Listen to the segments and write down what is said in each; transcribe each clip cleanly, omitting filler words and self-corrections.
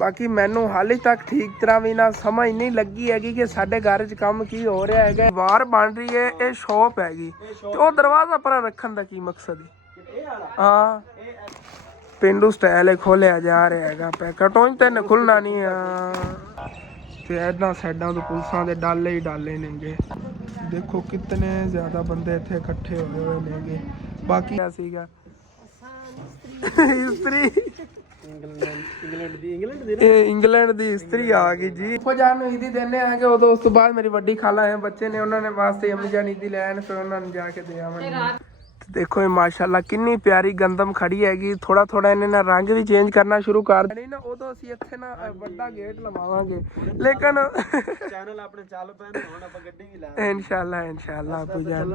ਬਾਕੀ ਮੈਨੂੰ ਹਾਲੇ ਤੱਕ ਠੀਕ ਤਰ੍ਹਾਂ ਵੀ ਨਾ ਸਮਝ ਨਹੀਂ ਲੱਗੀ ਹੈਗੀ ਕਿ ਸਾਡੇ ਘਰ 'ਚ ਕੰਮ ਕੀ ਹੋ ਰਿਹਾ ਹੈਗਾ। ਦੀਵਾਰ ਬਣ ਰਹੀ ਹੈ, ਇਹ ਸ਼ੌਪ ਹੈਗੀ ਤੇ ਉਹ ਦਰਵਾਜ਼ਾ ਪਰਾਂ ਰੱਖਣ ਦਾ ਕੀ ਮਕਸਦ ਹੈ? ਹਾਂ ਪੇਂਡੂ ਸਟਾਈਲ ਖੋਲਿਆ ਜਾ ਰਿਹਾ ਹੈਗਾ, ਪੈਕਟੋਂ ਤੇ ਖੁੱਲਣਾ ਨਹੀਂ ਆ। ਤੇ ਇਦਾਂ ਸਾਈਡਾਂ ਤੋਂ ਪੁਲਿਸਾਂ ਦੇ ਡਾਲੇ ਹੀ ਡਾਲੇ ਨੇਗੇ। ਦੇਖੋ ਕਿਤਨੇ ਜ਼ਿਆਦਾ ਬੰਦੇ ਇੱਥੇ ਇਕੱਠੇ ਹੋਏ ਹੋਏ ਨੇਗੇ। ਬਾਕੀ ਸੀਗਾ ਇਸਤਰੀ ਇੰਗਲੈਂਡ ਦੀ ਇਸਤਰੀ ਆ ਗਈ ਜੀ। ਇੱਕੋ ਜਾਨ ਨੂੰ ਈਦੀ ਦਿੰਦੇ ਆਗੇ ਉਦੋਂ। ਉਸ ਤੋਂ ਬਾਅਦ ਮੇਰੀ ਵੱਡੀ ਖਾਲਾ ਹੈ, ਬੱਚੇ ਨੇ, ਉਹਨਾਂ ਨੇ ਵਾਸਤੇ ਅੰਮੀ ਜਾਨ ਈਦੀ ਲੈਣ, ਫਿਰ ਉਹਨਾਂ ਨੂੰ ਜਾ ਕੇ ਦੇ ਆਵਾਂਗੇ। ਦੇਖੋ ਇਹ ਮਾਸ਼ਾਅੱਲਾ ਕਿੰਨੀ ਪਿਆਰੀ ਗੰਦਮ ਖੜੀ ਹੈਗੀ। ਥੋੜਾ ਥੋੜਾ ਇਹਨੇ ਨਾ ਰੰਗ ਵੀ ਚੇਂਜ ਕਰਨਾ ਸ਼ੁਰੂ ਕਰ ਦੇਣੀ ਨਾ, ਉਦੋਂ ਅਸੀਂ ਇੱਥੇ ਨਾ ਵੱਡਾ ਗੇਟ ਲਵਾਵਾਂਗੇ। ਲੇਕਿਨ ਚੈਨਲ ਆਪਣੇ ਚੱਲ ਪਏ ਨੇ, ਹੁਣ ਆਪਾਂ ਗੱਡੀ ਵੀ ਲਾਵਾਂਗੇ ਇਨਸ਼ਾਅੱਲਾ ਆਪੂ ਜਾਨ।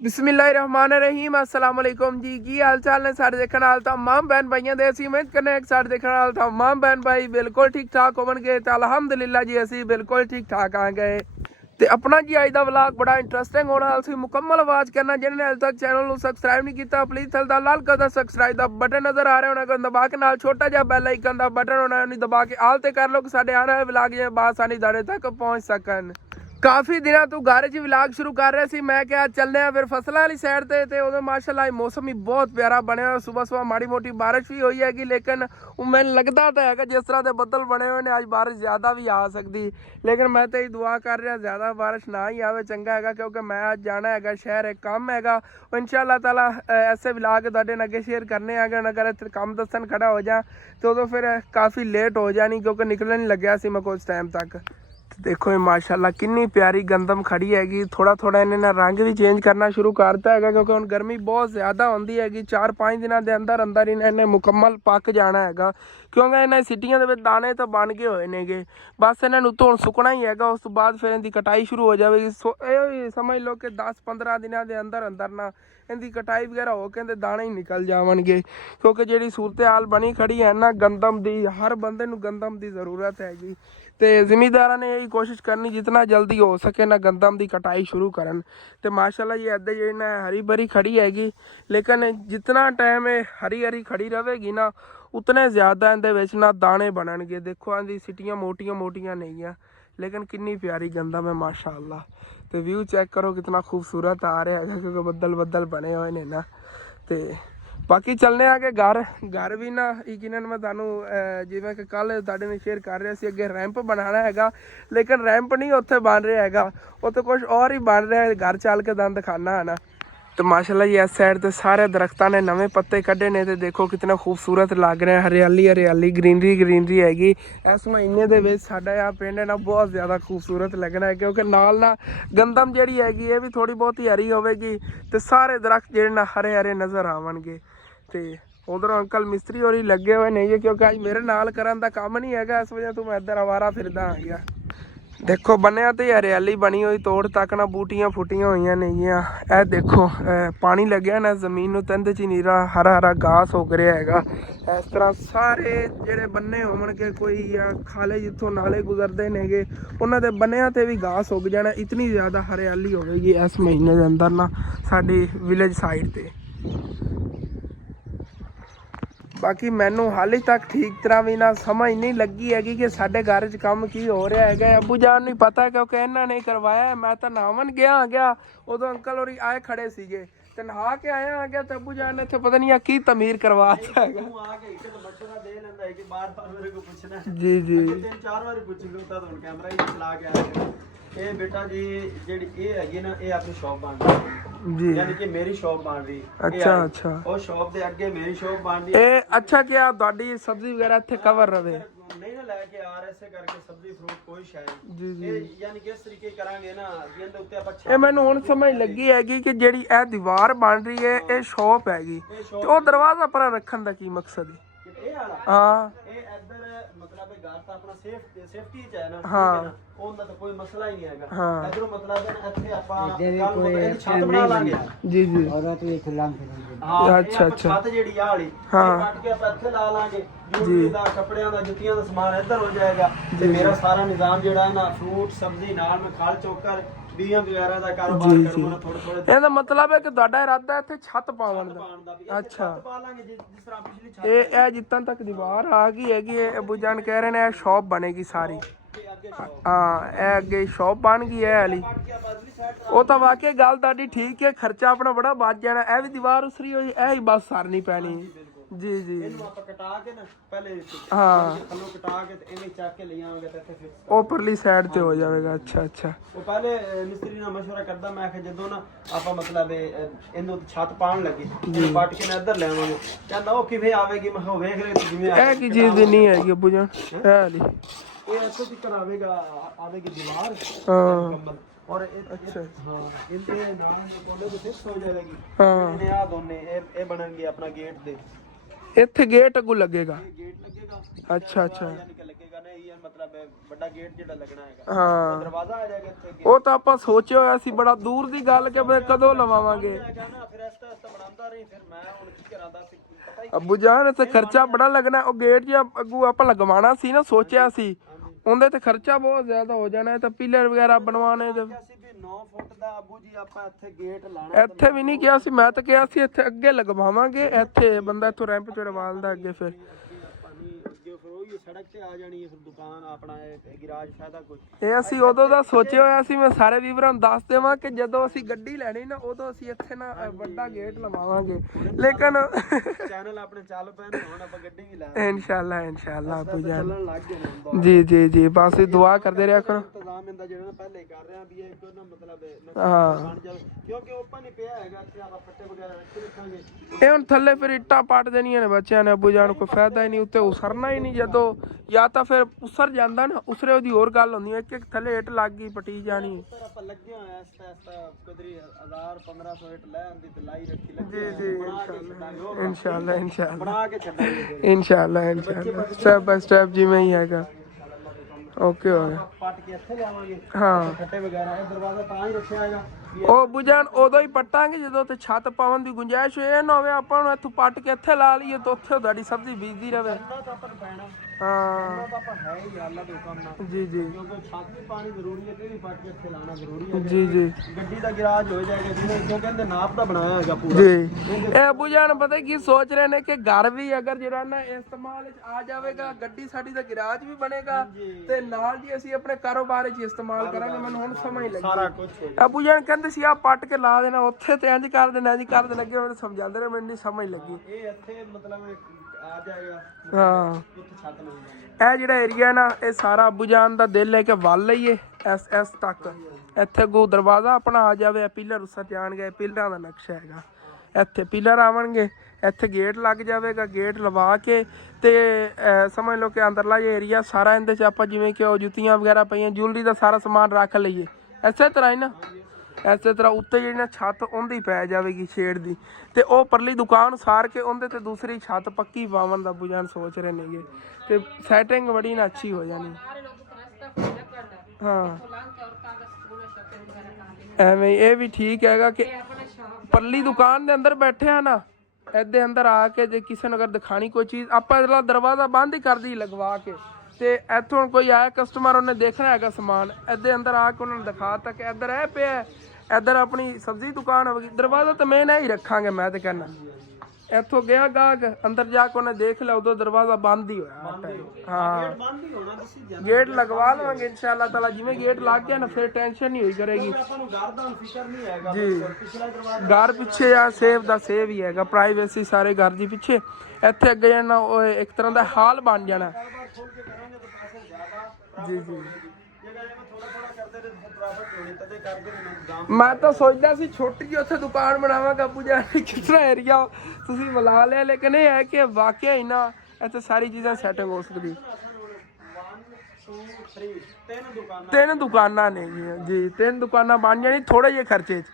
बिस्मिल्लाहिर्रहमानिर्रहीम अस्सलाम वालेकुम जी। की हाल चाल ने सारे देखने वाले तमाम बहन भाइयों दे असी उम्मीद करने एक सारे देखने वाले तमाम बहन भाई बिल्कुल ठीक ठाक होवणगे ते अल्हम्दुलिल्लाह जी असी बिल्कुल ठीक ठाक आ गए। ਤੇ ਆਪਣਾ ਜੀ ਅੱਜ ਦਾ ਵਲੌਗ ਬੜਾ ਇੰਟਰਸਟਿੰਗ ਹੋਣਾ। ਅਸੀਂ ਮੁਕੰਮਲ ਆਵਾਜ਼ ਕਰਨਾ। ਜਿਹਨੇ ਹਾਲੇ ਤੱਕ ਚੈਨਲ ਨੂੰ ਸਬਸਕ੍ਰਾਈਬ ਨਹੀਂ ਕੀਤਾ ਪਲੀਜ਼ ਥੱਲੇ ਦਾ ਲਾਲ ਕਲਰ ਦਾ ਸਬਸਕ੍ਰਾਈਬ ਦਾ ਬਟਨ ਨਜ਼ਰ ਆ ਰਿਹਾ ਹੋਣਾ, ਉਹਨੂੰ ਦਬਾ ਕੇ ਨਾਲ ਛੋਟਾ ਜਿਹਾ ਬੈਲ ਆਈਕਨ ਦਾ ਬਟਨ ਹੋਣਾ, ਉਹਨੂੰ ਦਬਾ ਕੇ ਆਲ ਤੇ ਕਰ ਲਓ ਕਿ ਸਾਡੇ ਆਉਣ ਵਾਲੇ ਵਲੌਗ ਜਿਵੇਂ ਬਾਸਾਨੀ ਤੁਹਾਡੇ ਤੱਕ ਪਹੁੰਚ ਸਕਣ। ਕਾਫੀ ਦਿਨਾਂ ਤੋਂ ਘਰ 'ਚ ਵਲੌਗ ਸ਼ੁਰੂ ਕਰ ਰਿਹਾ ਸੀ, ਮੈਂ ਕਿਹਾ ਚੱਲਦੇ ਆ ਫਿਰ ਫਸਲਾਂ ਵਾਲੀ ਸਾਈਡ ਤੇ ਉਦੋਂ ਮਾਸ਼ਾਅੱਲਾ ਮੌਸਮ ਹੀ ਬਹੁਤ ਪਿਆਰਾ ਬਣਿਆ। ਸੁਬਹ ਮਾੜੀ ਮੋਟੀ ਬਾਰਿਸ਼ ਵੀ ਹੋਈ ਹੈਗੀ, ਲੇਕਿਨ ਮੈਨੂੰ ਲੱਗਦਾ ਤਾਂ ਹੈਗਾ ਜਿਸ ਤਰ੍ਹਾਂ ਦੇ ਬੱਦਲ ਬਣੇ ਹੋਏ ਨੇ ਅੱਜ ਬਾਰਿਸ਼ ਜ਼ਿਆਦਾ ਵੀ ਆ ਸਕਦੀ। ਲੇਕਿਨ ਮੈਂ ਤਾਂ ਇਹ ਦੁਆ ਕਰ ਰਿਹਾ ਜ਼ਿਆਦਾ ਬਾਰਿਸ਼ ਨਾ ਹੀ ਆਵੇ, ਚੰਗਾ ਹੈਗਾ, ਕਿਉਂਕਿ ਮੈਂ ਅੱਜ ਜਾਣਾ ਹੈਗਾ ਸ਼ਹਿਰ, ਇੱਕ ਕੰਮ ਹੈਗਾ। ਇਨਸ਼ਾਅੱਲਾ ਤਾਲਾ ਐਸੇ ਵਲੌਗ ਤੁਹਾਡੇ ਨਾਲ ਅੱਗੇ ਸ਼ੇਅਰ ਕਰਨੇ ਹੈਗੇ। ਅਗਰ ਇੱਥੇ ਕੰਮ ਦੱਸਣ ਖੜਾ ਹੋ ਜਾ ਤੇ ਉਦੋਂ ਫਿਰ ਕਾਫੀ ਲੇਟ ਹੋ ਜਾਣੀ, ਕਿਉਂਕਿ ਨਿਕਲਣ ਨਹੀਂ ਲੱਗਿਆ ਸੀ ਮੈਂ ਕੁਝ ਟਾਈਮ ਤੱਕ। देखो ये माशाल्लाह कितनी प्यारी गंदम खड़ी हैगी। थोड़ा थोड़ा इन्हें ना रंग भी चेंज करना शुरू करता है, क्योंकि हुण गर्मी बहुत ज़्यादा होंदी हैगी। 4-5 दिनों के अंदर अंदर इन्हें मुकम्मल पक जाना हैगा, क्योंकि इन्हें सिटियां दे विच दाने तो बन गए होए नेगे। बस इन्हें उत्तों सुकना ही हैगा, उस तो बाद फिर इनकी कटाई शुरू हो जाएगी। समझ लो कि 10-15 दिनों के अंदर अंदर ना इनकी कटाई वगैरह हो के दाने ही निकल जावणगे, क्योंकि जिहड़ी सूरत हाल बनी खड़ी है ना गंदम दी, हर बंदे नूं गंदम की जरूरत हैगी। तो जिमीदारा ने यही कोशिश करनी जितना जल्दी हो सके ना गंदम की कटाई शुरू करन। तो माशाल्लाह ये इधर जी ना हरी भरी खड़ी हैगी, लेकिन जितना टाइम ये हरी हरी खड़ी रहेगी ना उतने ज़्यादा इहदे विच ना दाने बनणगे। देखो इहदी सिटियां मोटियां मोटियां नहीं है, लेकिन कितनी प्यारी गंदम है माशाल्लाह। तो व्यू चेक करो कितना खूबसूरत आ रहा है, क्योंकि बदल बदल बने हुए ने ना। तो बाकी चलने आगे घर भी ना यकीनन मैं तुहानू जिवें कि कल तुहाडे नाल शेयर कर रहा सी अगे रैंप बनाना हैगा, लेकिन रैंप नहीं उत्थे बन रहा हैगा, उत्थे कुछ और ही बन रहा है। घर चल के तुहानू दिखाना है ना। तो माशाल्लाह ये इस साइड ते सारे दरख्तां ने नवे पत्ते कढ़े ने, ते देखो कितना खूबसूरत लग रहा है। हरियाली हरियाली ग्रीनरी ग्रीनरी हैगी। इस महीने दे विच साडा आ पिंड ना बहुत ज़्यादा खूबसूरत लगना है, क्योंकि नाल ना गंदम जिहड़ी हैगी ये भी थोड़ी बहुत ही हरी होवेगी, ते सारे दरख्त जिहड़े ना हरे हरे नज़र आवणगे। तो उधर अंकल मिस्त्री और ही लगे हुए नहीं है, क्योंकि अज मेरे नाल करन दा काम नहीं है, इस वजह तो मैं इधर आवारा फिरदा आ गया। देखो बनिया तो हरियाली बनी हुई, तोड़ तक ना बूटियां फुटियां हुई नहीं है। ए देखो पानी लग्या ना जमीन नूं, तंद च नीरा हरा हरा घास उग रहा हैगा। इस तरह सारे जेडे बन्ने होवणगे कोई या खाले जिथों नाले गुजरते नेगे उन्हां दे बन्नियां ते भी घास उग जाना। इतनी ज़्यादा हरियाली होगी इस महीने के अंदर ना साडी विलेज साइड ते। बाकी मैनू हाले तक ठीक तरह भी ना समझ नहीं लगी हैगी कि साडे घर च काम की हो रहा है। अबू जान नहीं पता, क्योंकि इन्होंने नहीं करवाया। मैं तो नहावन गया उदों अंकल और आए खड़े सीगे, ते नहा के आया आ गया, तो अबू जान ने इत्थे पता नहीं की तमीर करवा दिया हैगा। जी जी 3-4 बार पूछ लो तो कैमरा ही चला के आया। ये बेटा जी जेडी ये हैगी ना ये अपनी शॉप बन रही जी, यानी कि मेरी शॉप बन रही। अच्छा अच्छा, और शॉप दे आगे मेरी शॉप बन रही ए अच्छा क्या ਤੁਹਾਡੀ सब्जी वगैरह ਇੱਥੇ कवर रहे नहीं ना लेके आ रहे से करके सब्जी फ्रूट कोई शायद जी जी। यानी कि इस तरीके करांगे ना जिंद उत्ते ਆਪਾਂ ਇਹ ਮੈਨੂੰ ਹੁਣ ਸਮਝ ਲੱਗੀ ਹੈਗੀ ਕਿ ਜਿਹੜੀ ਇਹ ਦੀਵਾਰ ਬਣ ਰਹੀ ਹੈ ਇਹ ਸ਼ੌਪ ਹੈਗੀ, ਤੇ ਉਹ ਦਰਵਾਜ਼ਾ ਪਰਾਂ ਰੱਖਣ ਦਾ ਕੀ ਮਕਸਦ ਹੈ? ਇਹ ਵਾਲਾ ਹਾਂ ਇਹ ਇੱਧਰ मतलब घर ਤਾਂ ਆਪਣਾ ਸੇਫਟੀ ਚ ਹੈ ਨਾ, ਹਾਂ ਉਹਦਾ ਤਾਂ ਕੋਈ ਮਸਲਾ ਹੀ ਨਹੀਂ ਹੈਗਾ। ਹਾਂ ਇਧਰੋਂ ਮਤਲਬ ਹੈ ਨਾ ਇੱਥੇ ਆਪਾਂ ਕੱਲ ਛੱਤ ਬਣਾ ਲਾਂਗੇ ਜੀ ਜੀ। ਔਰਤ ਵੀ ਖੁੱਲਾਂ ਹਾਂ ਅੱਛਾ ਅੱਛਾ, ਛੱਤ ਜਿਹੜੀ ਆ ਵਾਲੀ ਹਾਂ ਕੱਟ ਕੇ ਆਪਾਂ ਇੱਥੇ ਲਾ ਲਾਂਗੇ। ਜੂੜੀ ਦਾ ਕੱਪੜਿਆਂ ਦਾ ਜੁੱਤੀਆਂ ਦਾ ਸਮਾਨ ਇੱਧਰ ਹੋ ਜਾਏਗਾ, ਤੇ ਮੇਰਾ ਸਾਰਾ ਨਿਜ਼ਾਮ ਜਿਹੜਾ ਹੈ ਨਾ ਫਰੂਟ ਸਬਜ਼ੀ ਨਾਲ ਮੈਂ ਖਾਲ ਚੋਕਰ ਬੀਆਂ ਵਗੈਰਾ ਦਾ ਕਾਰੋਬਾਰ ਜੀ, ਕਰਨਾ ਜੀ। ਥੋੜੇ ਥੋੜੇ ਇਹਦਾ ਮਤਲਬ ਹੈ ਕਿ ਤੁਹਾਡਾ ਇਰਾਦਾ ਇੱਥੇ ਛੱਤ ਪਾਉਣ ਦਾ। ਪਾਣ ਦਾ ਵੀ ਇੱਥੇ ਅੱਛਾ। ਛੱਤ ਪਾ ਲਾਂਗੇ ਜਿਸ ਤਰ੍ਹਾਂ ਪਿਛਲੀ ਛੱਤ ਇਹ ਜਿੱਤਾਂ ਤੱਕ ਦੀਵਾਰ ਆ ਗਈ ਹੈਗੀ ਇਹ ਅਬੂ ਜਾਨ ਕਹਿ ਰਹੇ ਨੇ ਇਹ ਸ਼ਾਪ ਬਣੇਗੀ ਸਾਰੀ। ਤੇ ਅੱਗੇ ਸ਼ੌਪ ਹਾਂ ਇਹ ਅੱਗੇ ਸ਼ਾਪ ਬਣ ਗਈ ਹੈ ਵਾਲੀ। ਪੱਟ ਕੇ ਬਦਲੀ ਸਾਈਡ ਉਹ ਤਾਂ ਵਾਕਈ ਗੱਲ ਤੁਹਾਡੀ ਠੀਕ ਹੈ, ਖਰਚਾ ਆਪਣਾ ਬੜਾ ਬਚ ਜਾਣਾ। ਇਹ ਵੀ ਦੀਵਾਰ ਉਸਰੀ ਹੋਈ ਇਹ ਹੀ ਬਸ ਸਰਨੀ ਪੈਣੀ। ਜੀ ਜੀ ਇਹਨੂੰ ਆਪਾਂ ਕਟਾ ਕੇ ਨਾ ਪਹਿਲੇ ਹਾਂ ਥੱਲੋਂ ਕਟਾ ਕੇ ਤੇ ਇਹਨੇ ਚੱਕ ਕੇ ਲੈ ਆਵਾਂਗੇ ਤੇ ਇੱਥੇ ਫਿਰ ਉਹ ਪਰਲੀ ਸਾਈਡ ਤੇ ਹੋ ਜਾਵੇਗਾ। ਅੱਛਾ ਅੱਛਾ ਉਹ ਪਹਿਲੇ ਮਿਸਤਰੀ ਨਾਲ ਮਸ਼ਵਰਾ ਕਰਦਾ ਮੈਂ ਕਿ ਜਦੋਂ ਨਾ ਆਪਾਂ ਮਤਲਬ ਇਹਨੂੰ ਛੱਤ ਪਾਣ ਲੱਗੇ ਇਹਨੂੰ ਪੱਟ ਕੇ ਨਾ ਇੱਧਰ ਲੈ ਆਵਾਂਗੇ ਕਹਿੰਦਾ ਉਹ ਕਿਵੇਂ ਆਵੇਗੀ ਮੈਂ ਕਿਹਾ ਉਹ ਵੇਖ ਲੈ ਜਿਵੇਂ ਇਹ ਕੀ ਚੀਜ਼ ਦੀ ਨਹੀਂ ਹੈਗੀ ਅਬੂ ਜਾਨ ਇਹ ਵਾਲੀ। ਇਹ ਇੱਥੋਂ ਤੱਕ ਆਵੇਗੀ ਦੀਵਾਰ ਹਾਂ ਮੁਕੰਮਲ ਔਰ ਅੱਛਾ ਹਾਂ ਇਹਦੇ ਨਾਲ ਕੋਲੇ ਤੇ ਫਿਕਸ ਹੋ ਜਾਏਗੀ। ਹਾਂ ਇਹਨੇ ਆ ਦੋਨੇ ਇਹ ਬਣਨਗੇ ਆਪਣਾ ਗੇਟ ਦੇ ਇੱਥੇ ਗੇਟ ਅੱਗੂ ਲੱਗੇਗਾ। ਇਹ ਗੇਟ ਲੱਗੇਗਾ ਅੱਛਾ ਅੱਛਾ ਯਾਨੀ ਕਿ ਲੱਗੇਗਾ ਨਾ ਇਹ ਮਤਲਬ ਵੱਡਾ ਗੇਟ ਜਿਹੜਾ ਲੱਗਣਾ ਹੈਗਾ ਹਾਂ ਦਰਵਾਜ਼ਾ ਆ ਜਾਏਗਾ ਇੱਥੇ ਉਹ ਤਾਂ ਆਪਾਂ ਸੋਚਿਆ ਹੋਇਆ ਸੀ ਬੜਾ ਦੂਰ ਦੀ ਗੱਲ ਕਿ ਮੈਂ ਕਦੋਂ ਲਵਾਵਾਂਗੇ। ਹੈਗਾ ਨਾ ਫਿਰ ਐਸਤਾ ਬਣਾਉਂਦਾ ਰਹੀ ਫਿਰ ਮੈਂ ਹੁਣ ਕੀ ਕਰਾਂ ਦੱਸ ਪਤਾ ਹੀ ਅਬੂ ਜਾਨ ਇੱਥੇ ਖਰਚਾ ਬੜਾ ਲੱਗਣਾ। ਉਹ ਗੇਟ ਜਿਹਾ ਅੱਗੂ ਆਪਾਂ ਲਗਵਾਉਣਾ ਸੀ ਨਾ ਸੋਚਿਆ ਸੀ ਉਹਦੇ ਤੇ ਖਰਚਾ ਬਹੁਤ ਜ਼ਿਆਦਾ ਹੋ ਜਾਣਾ ਹੈ ਤਾਂ ਪਿਲਰ ਵਗੈਰਾ ਬਣਵਾਉਣੇ ਤੇ ਅਸੀਂ ਵੀ 9 ਫੁੱਟ ਦਾ ਅਬੂ ਜੀ ਆਪਾਂ ਇੱਥੇ ਗੇਟ ਲਾਣਾ ਇੱਥੇ ਵੀ ਨਹੀਂ ਕਿਹਾ ਸੀ ਮੈਂ ਤਾਂ ਕਿਹਾ ਸੀ ਇੱਥੇ ਅੱਗੇ ਲਗਵਾਵਾਂਗੇ ਇੱਥੇ ਬੰਦਾ ਇੱਥੋਂ ਰੈਂਪ ਚੜਵਾਲਦਾ ਅੱਗੇ ਫਿਰ ਅੱਗੇ ਫਿਰ ਉਹੀ ਸੜਕ ਤੇ ਆ ਜਾਣੀ ਹੈ ਫਿਰ ਦੁਕਾਨ ਆਪਣਾ ਗਿਰਾਜ ਫਾਇਦਾ ਕੋਈ ਇਹ ਅਸੀਂ ਉਦੋਂ ਦਾ ਸੋਚਿਆ ਹੋਇਆ ਸੀ। ਮੈਂ ਸਾਰੇ ਵੀਵਰਾਂ ਨੂੰ ਦੱਸ ਦੇਵਾਂ ਕਿ ਜਦੋਂ ਅਸੀਂ ਗੱਡੀ ਲੈਣੀ ਨਾ ਉਦੋਂ ਅਸੀਂ ਇੱਥੇ ਨਾ ਵੱਡਾ ਗੇਟ ਲਵਾਵਾਂਗੇ ਲੇਕਿਨ ਚੈਨਲ ਆਪਣੇ ਚੱਲ ਪਏ ਨੇ ਹੁਣ ਆਪਾਂ ਗੱਡੀ ਵੀ ਲੈ ਇਨਸ਼ਾਅੱਲਾ ਅਬੂ ਜਾਨ ਚੱਲਣ ਲੱਗ ਗਏ ਨੇ ਹੁਣ ਜੀ ਜੀ ਜੀ ਬਸ ਦੁਆ ਕਰਦੇ ਰਿਹਾ ਕਰੋ। ਇੰਤਜ਼ਾਮ ਇਹਦਾ ਜਿਹੜਾ ਪਹਿਲੇ ਕਰ ਰਿਹਾ ਵੀ ਇਹ ਕੋਈ ਨਾ ਮਤਲਬ ਹਾਂ ਬਣ ਜਾਵੇ ਕਿਉਂਕਿ ਓਪਨ ਹੀ ਪਿਆ ਹੈਗਾ ਇੱਥੇ ਆਪਾਂ ਪੱਟੇ ਵਗੈਰਾ ਰੱਖ ਰੱਖਾਂਗੇ ਇਹ ਹੁਣ ਥੱਲੇ ਫਿਰ ਇੱਟਾਂ ਪੱਟ ਦੇਣੀਆਂ ਨੇ ਬੱਚਿਆਂ ਨੇ ਅਬੂ ਜਾਨ ਕੋਈ ਫਾਇਦਾ ਹੀ ਨਹੀਂ ਉੱਤੇ ਉਸਰਨਾ ਹੀ ਨਹੀਂ ਜਦੋਂ ਜਾਂ ਤਾਂ ਫਿਰ ਉਸਰ ਜਾਂਦਾ ਨਾ ਉਸਰੇ ਉਹਦੀ ਹੋਰ ਗੱਲ ਹੁੰਦੀ ਹੈ ਇੱਕ ਥੱਲੇ ਇੱਟ ਲੱਗ ਗਈ ਪਟੀ ਜਾਣੀ। ਉੱਪਰ ਆਪਾਂ ਲੱਗੇ ਹੋਏ ਆ ਐਸਾ ਕਦਰੀ 1000 1500 ਇੱਟ ਲੈ ਆਂਦੀ ਤੇ ਲਾਈ ਰੱਖੀ ਲੱਗੀ ਜੀ ਜੀ ਇਨਸ਼ਾਅੱਲਾ ਇਨਸ਼ਾਅੱਲਾ ਬਣਾ ਕੇ ਛੱਡਾਂਗੇ ਇਨਸ਼ਾਅੱਲਾ ਸਟੈਪ ਬਾਈ ਸਟੈਪ ਜਿਵੇਂ ਹੀ ਹੈਗਾ। ਓਕੇ ਹੋ ਗਿਆ ਪੱਟ ਕੇ ਇੱਥੇ ਲਿਆਵਾਂਗੇ ਹਾਂ ਖੱਟੇ ਵਗੈਰਾ ਇਹ ਦਰਵਾਜ਼ਾ ਤਾਂ ਹੀ ਰੱਖਿਆ ਹੈਗਾ ਉਹ ਬੁਝਣ ਉਦੋਂ ਹੀ ਪੱਟਾਂਗੇ ਜਦੋਂ ਤੇ ਛੱਤ ਪਾਉਣ ਦੀ ਗੁੰਜਾਇਸ਼ ਹੋਏ ਨਾ ਹੋਵੇ ਆਪਾਂ ਨੂੰ ਇੱਥੋਂ ਪੱਟ ਕੇ ਇੱਥੇ ਲਾ ਲਈਏ ਤਾਂ ਉੱਥੇ ਤੁਹਾਡੀ ਸਬਜ਼ੀ ਬੀਜਦੀ ਰਵੇ। ਤਾਂ ਆਪਾਂ ਨੂੰ ਪੈਣਾ ਹਾਂ ਤਾਂ ਆਪਾਂ ਹੈ ਹੀ ਅੱਲਾ ਦੇ ਹੁਕਮ ਨਾਲ ਜੀ ਜੀ ਕਿਉਂਕਿ ਛੱਤ ਵੀ ਪਾਣੀ ਜ਼ਰੂਰੀ ਹੈ ਤੇ ਵੀ ਪੱਟ ਕੇ ਇੱਥੇ ਲਾਣਾ ਜ਼ਰੂਰੀ ਹੈ ਜੀ ਜੀ ਗੱਡੀ ਦਾ ਗਿਰਾਜ ਹੋ ਜਾਏਗਾ ਜਿਵੇਂ ਜੋ ਕਹਿੰਦੇ ਨਾਪ ਦਾ ਬਣਾਇਆ ਹੈਗਾ ਪੂਰਾ ਜੀ ਇਹ ਅਬੂ ਜਾਨ ਪਤਾ ਕੀ ਸੋਚ ਰਹੇ ਨੇ ਕਿ ਘਰ ਵੀ ਅਗਰ ਜਿਹੜਾ ਨਾ ਇਸਤੇਮਾਲ ਵਿੱਚ ਆ ਜਾਵੇਗਾ ਗੱਡੀ ਸਾਡੀ ਦਾ ਗਿਰਾਜ ਵੀ ਬਣੇਗਾ ਤੇ ਨਾਲ ਜੀ ਅਸੀਂ ਆਪਣੇ ਕਾਰੋਬਾਰ ਵਿੱਚ ਇਸਤੇਮਾਲ ਕਰਾਂਗੇ। ਮੈਨੂੰ ਹੁਣ ਸਮਝ ਲੱਗੀ ਸਾਰਾ ਕੁਝ ਅਬੂ ਜਾਨ ਕਹਿੰਦੇ ਸੀ ਆ ਪੱਟ ਕੇ ਲਾ ਦੇਣਾ ਉੱਥੇ ਤੇ ਇੰਜ ਕਰ ਦੇਣਾ ਇੰਜ ਕਰ ਦੇ ਲੱਗੇ ਮੈਨੂੰ ਸਮਝਾਉਂਦੇ ਰਹੇ ਮੈਨੂੰ ਨਹੀਂ ਸਮਝ ਲੱਗੀ। ਇਹ ਇੱਥੇ ਮਤਲਬ ਆ ਜਾਏਗਾ ਹਾਂ ਇੱਥੇ ਛੱਤ ਲੱਗ ਜਾਏਗੀ ਇਹ ਜਿਹੜਾ ਏਰੀਆ ਨਾ ਇਹ ਸਾਰਾ ਅਬੂ ਜਾਨ ਦਾ ਦਿਲ ਹੈ ਕਿ ਵੱਲ ਲਈਏ ਐਸ ਤੱਕ ਇੱਥੇ ਗੋ ਦਰਵਾਜ਼ਾ ਆਪਣਾ ਆ ਜਾਵੇ ਪਿਲਰ ਉਸਰ ਜਾਣਗੇ ਪਿਲਰਾਂ ਦਾ ਨਕਸ਼ਾ ਹੈਗਾ ਇੱਥੇ ਪਿਲਰ ਆਵਣਗੇ ਇੱਥੇ ਗੇਟ ਲੱਗ ਜਾਵੇਗਾ ਗੇਟ ਲਵਾ ਕੇ ਤੇ ਸਮਝ ਲਓ ਕਿ ਅੰਦਰਲਾ ਇਹ ਏਰੀਆ ਸਾਰਾ ਇਹਦੇ 'ਚ ਆਪਾਂ ਜਿਵੇਂ ਕਿ ਉਹ ਜੁੱਤੀਆਂ ਵਗੈਰਾ ਪਈਆਂ ਜੁਐਲਰੀ ਦਾ ਸਾਰਾ ਸਮਾਨ ਰੱਖ ਲਈਏ ਇਸੇ ਤਰ੍ਹਾਂ ਹੀ ਨਾ ਇਸੇ ਤਰ੍ਹਾਂ ਉੱਤੇ ਜਿਹੜੀ ਨਾ ਛੱਤ ਉਹਦੀ ਪੈ ਜਾਵੇਗੀ ਸ਼ੇਡ ਦੀ ਤੇ ਉਹ ਪਰਲੀ ਦੁਕਾਨ ਸਾਰ ਕੇ ਉਹਦੇ ਤੇ ਦੂਸਰੀ ਛੱਤ ਪੱਕੀ ਪਾਵਣ ਦਾ ਬੁਝਾਨ ਸੋਚ ਰਹੇ ਨੇਗੇ ਤੇ ਸੈਟਿੰਗ ਬੜੀ ਨਾ ਅੱਛੀ ਹੋ ਜਾਣੀ। ਹਾਂ ਐਵੇਂ ਇਹ ਵੀ ਠੀਕ ਹੈਗਾ ਕਿ ਪਰਲੀ ਦੁਕਾਨ ਦੇ ਅੰਦਰ ਬੈਠੇ ਆ ਨਾ ਇਹਦੇ ਅੰਦਰ ਆ ਕੇ ਜੇ ਕਿਸੇ ਨੂੰ ਅਗਰ ਦਿਖਾਣੀ ਕੋਈ ਚੀਜ਼ ਆਪਾਂ ਇਹਦਾ ਦਰਵਾਜ਼ਾ ਬੰਦ ਹੀ ਕਰਦੀ ਲਗਵਾ ਕੇ ਤੇ ਇੱਥੋਂ ਕੋਈ ਆਇਆ ਕਸਟਮਰ ਉਹਨੇ ਦੇਖਣਾ ਹੈਗਾ ਸਮਾਨ ਇਹਦੇ ਅੰਦਰ ਆ ਕੇ ਉਹਨਾਂ ਨੂੰ ਦਿਖਾ ਤਾ ਕਿ ਇੱਧਰ ਇਹ ਪਿਆ ਇੱਧਰ ਆਪਣੀ ਸਬਜ਼ੀ ਦੁਕਾਨ ਹੋਵੇਗੀ ਦਰਵਾਜ਼ਾ ਤਾਂ ਮੈਂ ਨਾ ਹੀ ਰੱਖਾਂਗੇ ਮੈਂ ਤੇ ਕਹਿੰਦਾ ਇੱਥੋਂ ਗਿਆ ਗਾਹਕ ਅੰਦਰ ਜਾ ਕੇ ਉਹਨੇ ਦੇਖ ਲਿਆ ਉਦੋਂ ਦਰਵਾਜ਼ਾ ਬੰਦ ਹੀ ਹੋਇਆ ਹਾਂ ਬੰਦ ਹੀ ਹੋਣਾ ਤੁਸੀਂ ਗੇਟ ਲਗਵਾ ਲਵਾਂਗੇ ਇਨਸ਼ਾਅੱਲਾ ਤਾਲਾ ਜਿਵੇਂ ਗੇਟ ਲੱਗ ਗਿਆ ਨਾ ਫਿਰ ਟੈਨਸ਼ਨ ਨਹੀਂ ਹੋਈ ਕਰੇਗੀ ਆਪਾਂ ਨੂੰ ਘਰ ਦਾ ਫਿਕਰ ਨਹੀਂ ਹੈਗਾ ਜੀ ਪਿਛਲਾ ਦਰਵਾਜ਼ਾ ਘਰ ਪਿੱਛੇ ਆ ਸੇਵ ਦਾ ਸੇਵ ਹੀ ਹੈਗਾ ਪ੍ਰਾਈਵੇਸੀ ਸਾਰੇ ਘਰ ਦੀ ਪਿੱਛੇ ਇੱਥੇ ਅੱਗੇ ਜਾਣਾ ਉਹ ਇੱਕ ਤਰ੍ਹਾਂ ਦਾ ਹਾਲ ਬਣ ਜਾਣਾ ਖੋਲ ਕੇ ਕਰਾਂਗੇ ਤਾਂ ਪੈਸੇ ਜ਼ਿਆਦਾ ਜੀ ਜੀ ਜੇਕਰ ਇਹ ਥੋੜਾ ਥੋੜਾ ਕਰਦੇ ਤੇ ਪ੍ਰੋਫਿਟ ਹੋਣੀ ਤਦੇ ਕਰਕੇ ਇੰਤਜ਼ਾਮ ਮੈਂ ਤਾਂ ਸੋਚਦਾ ਸੀ ਛੋਟੀ ਜਿਹੀ ਉੱਥੇ ਦੁਕਾਨ ਬਣਾਵਾਂਗਾ ਪੂਜਾ ਕਿਸ ਤਰ੍ਹਾਂ ਏਰੀਆ ਤੁਸੀਂ ਬੁਲਾ ਲਿਆ ਲੇਕਿਨ ਇਹ ਹੈ ਕਿ ਵਾਕਿਆ ਹੀ ਨਾ ਇੱਥੇ ਸਾਰੀ ਚੀਜ਼ਾਂ ਸੈਟਿੰਗ ਹੋ ਸਕਦੀ 1 2 3 ਤਿੰਨ ਦੁਕਾਨਾਂ ਨੇ ਜੀ ਤਿੰਨ ਦੁਕਾਨਾਂ ਬਣ ਜਾਣੀ ਥੋੜੇ ਜਿਹੇ ਖਰਚੇ 'ਚ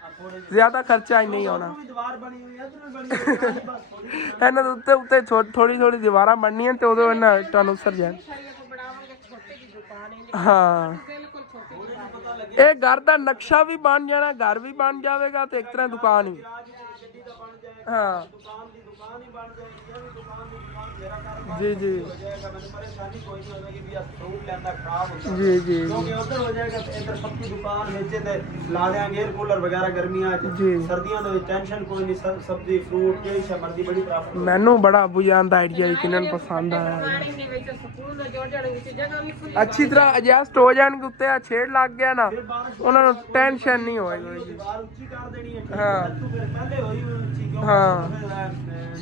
ਜ਼ਿਆਦਾ ਖਰਚਾ ਹੀ ਨਹੀਂ ਆਉਣਾ ਦੀਵਾਰ ਬਣੀ ਹੋਈ ਹੈ ਇਧਰ ਵੀ ਬਣੀ ਹੋਈ ਹੈ ਬਸ ਇਹਨਾਂ ਦੇ ਉੱਤੇ ਉੱਤੇ ਥੋੜੀ ਥੋੜੀ ਦੀਵਾਰਾਂ ਬਣਨੀਆਂ ਤੇ ਉਦੋਂ ਇਹਨਾਂ ਤੁਹਾਨੂੰ ਉਸਰ ਜਾਣ ਹਾਂ ਇਹ ਘਰ ਦਾ ਨਕਸ਼ਾ ਵੀ ਬਣ ਜਾਣਾ ਘਰ ਵੀ ਬਣ ਜਾਵੇਗਾ ਤੇ ਇੱਕ ਤਰ੍ਹਾਂ ਦੁਕਾਨ ਵੀ ਹਾਂ ਦੁਕਾਨ ਦੀ ਦੁਕਾਨ ਹੀ ਬਣ ਜਾਏਗੀ ਇਹ ਵੀ ਦੁਕਾਨ ਦੀ ਦੁਕਾਨ मेरा कारोबार जी जी हो जाएगा, मैंने परेशानी कोई नहीं होगी भी यार फ्रूट लेना खराब होता जी जी क्योंकि उधर हो जाएगा तो इधर सबकी दुकान नीचे ते ला देंगे एयर कूलर वगैरह गर्मियां जी। सर्दियां तो टेंशन कोई नहीं, सब्जी फ्रूट के ही मर्जी बड़ी प्राप्त होगी। ਮੈਨੂੰ ਬੜਾ ਅਬੂ ਜਾਨ ਦਾ ਆਈਡੀਆ ਯਕੀਨਨ ਪਸੰਦ ਆਇਆ ਹੈਗਾ। ਅੱਛੀ ਤਰ੍ਹਾਂ ਐਡਜਸਟ ਹੋ ਜਾਣਗੇ, ਉੱਤੇ ਆ ਛੇੜ ਲੱਗ ਗਿਆ ਨਾ फिर बारिश ਉਹਨਾਂ ਨੂੰ ਟੈਨਸ਼ਨ ਨਹੀਂ ਹੋਏਗੀ। दीवार ऊंची कर देनी है ठीक हाँ। है, तो फिर पहले हुई ऊंची क्यों हाँ।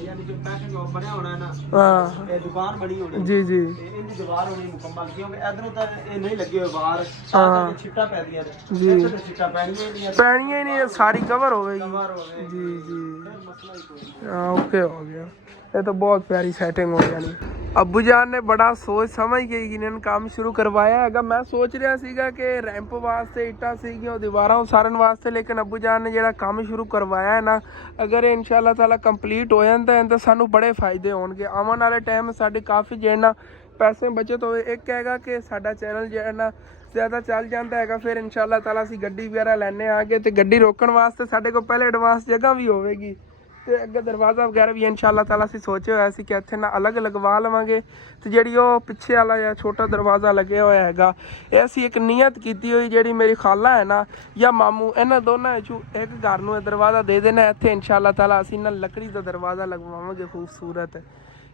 यानी जो पैकिंग शॉप बनया होना है ना, ਹਾਂ ये दुकान बनी होनी ਜੀ ਜੀ इनकी दीवार होनी मुकम्मल क्योंकि इधरों तक ये नहीं लगे हुए बाहर हाँ। छिट्टा पै दिया जी। छिट्टा पैनियां ही नहीं है ਪੈਣੀਆਂ ਹੀ ਨਹੀਂ, ਸਾਰੀ ਕਵਰ ਹੋਵੇਗੀ। कवर हो गए ਜੀ ਜੀ फिर मसला ही कोई नहीं। हाँ ओके हो गया, ये तो बहुत प्यारी सेटिंग हो जानी। ਅੱਬੂ ਜਾਨ ਨੇ ਬੜਾ ਸੋਚ ਸਮਝ ਕੇ ਇਹਨਾਂ ਕੰਮ ਸ਼ੁਰੂ ਕਰਵਾਇਆ ਹੈਗਾ। ਮੈਂ ਸੋਚ ਰਿਹਾ ਸੀਗਾ ਕਿ ਰੈਂਪ ਵਾਸਤੇ ਇੱਟਾਂ ਸੀਗੀਆਂ ਉਹ ਦੀਵਾਰਾਂ ਉਸਾਰਨ ਵਾਸਤੇ, ਲੇਕਿਨ ਅੱਬੂ ਜਾਨ ਨੇ ਜਿਹੜਾ ਕੰਮ ਸ਼ੁਰੂ ਕਰਵਾਇਆ ਹੈ ਨਾ, ਅਗਰ ਇਹ ਇਨਸ਼ਾਅੱਲਾ ਤਾਲਾ ਕੰਪਲੀਟ ਹੋ ਜਾਂਦਾ ਤਾਂ ਸਾਨੂੰ ਬੜੇ ਫਾਇਦੇ ਹੋਣਗੇ। ਆਉਣ ਵਾਲੇ ਟਾਈਮ ਸਾਡੇ ਕਾਫੀ ਜਿਹੜਾ ਪੈਸੇ ਬਚਤ ਹੋਵੇ। ਇੱਕ ਹੈਗਾ ਕਿ ਸਾਡਾ ਚੈਨਲ ਜਿਹੜਾ ਨਾ ਜ਼ਿਆਦਾ ਚੱਲ ਜਾਂਦਾ ਹੈਗਾ, ਫਿਰ ਇਨਸ਼ਾਅੱਲਾ ਤਾਲਾ ਅਸੀਂ ਗੱਡੀ ਵਗੈਰਾ ਲੈਣੇ ਆਗੇ ਤੇ ਗੱਡੀ ਰੋਕਣ ਵਾਸਤੇ ਸਾਡੇ ਕੋਲ ਪਹਿਲੇ ਐਡਵਾਂਸ ਜਗ੍ਹਾ ਵੀ ਹੋਵੇਗੀ ਤੇ ਅੱਗੇ ਦਰਵਾਜ਼ਾ ਵਗੈਰਾ ਵੀ ਇਨਸ਼ਾਅੱਲਾ ਤਾਲਾ ਅਸੀਂ ਸੋਚਿਆ ਹੋਇਆ ਸੀ ਕਿ ਇੱਥੇ ਨਾ ਅਲੱਗ ਲਗਵਾ ਲਵਾਂਗੇ ਤੇ ਜਿਹੜੀ ਉਹ ਪਿੱਛੇ ਵਾਲਾ ਜਾਂ ਛੋਟਾ ਦਰਵਾਜ਼ਾ ਲੱਗਿਆ ਹੋਇਆ ਹੈਗਾ, ਇਹ ਅਸੀਂ ਇੱਕ ਨੀਅਤ ਕੀਤੀ ਹੋਈ, ਜਿਹੜੀ ਮੇਰੀ ਖਾਲਾ ਹੈ ਨਾ ਜਾਂ ਮਾਮੂ, ਇਹਨਾਂ ਦੋਨਾਂ ਵਿੱਚੋਂ ਇੱਕ ਘਰ ਨੂੰ ਇਹ ਦਰਵਾਜ਼ਾ ਦੇ ਦੇਣਾ। ਇੱਥੇ ਇਨਸ਼ਾਅੱਲਾ ਤਾਲਾ ਅਸੀਂ ਨਾ ਲੱਕੜੀ ਦਾ ਦਰਵਾਜ਼ਾ ਲਗਵਾਵਾਂਗੇ ਖੂਬਸੂਰਤ,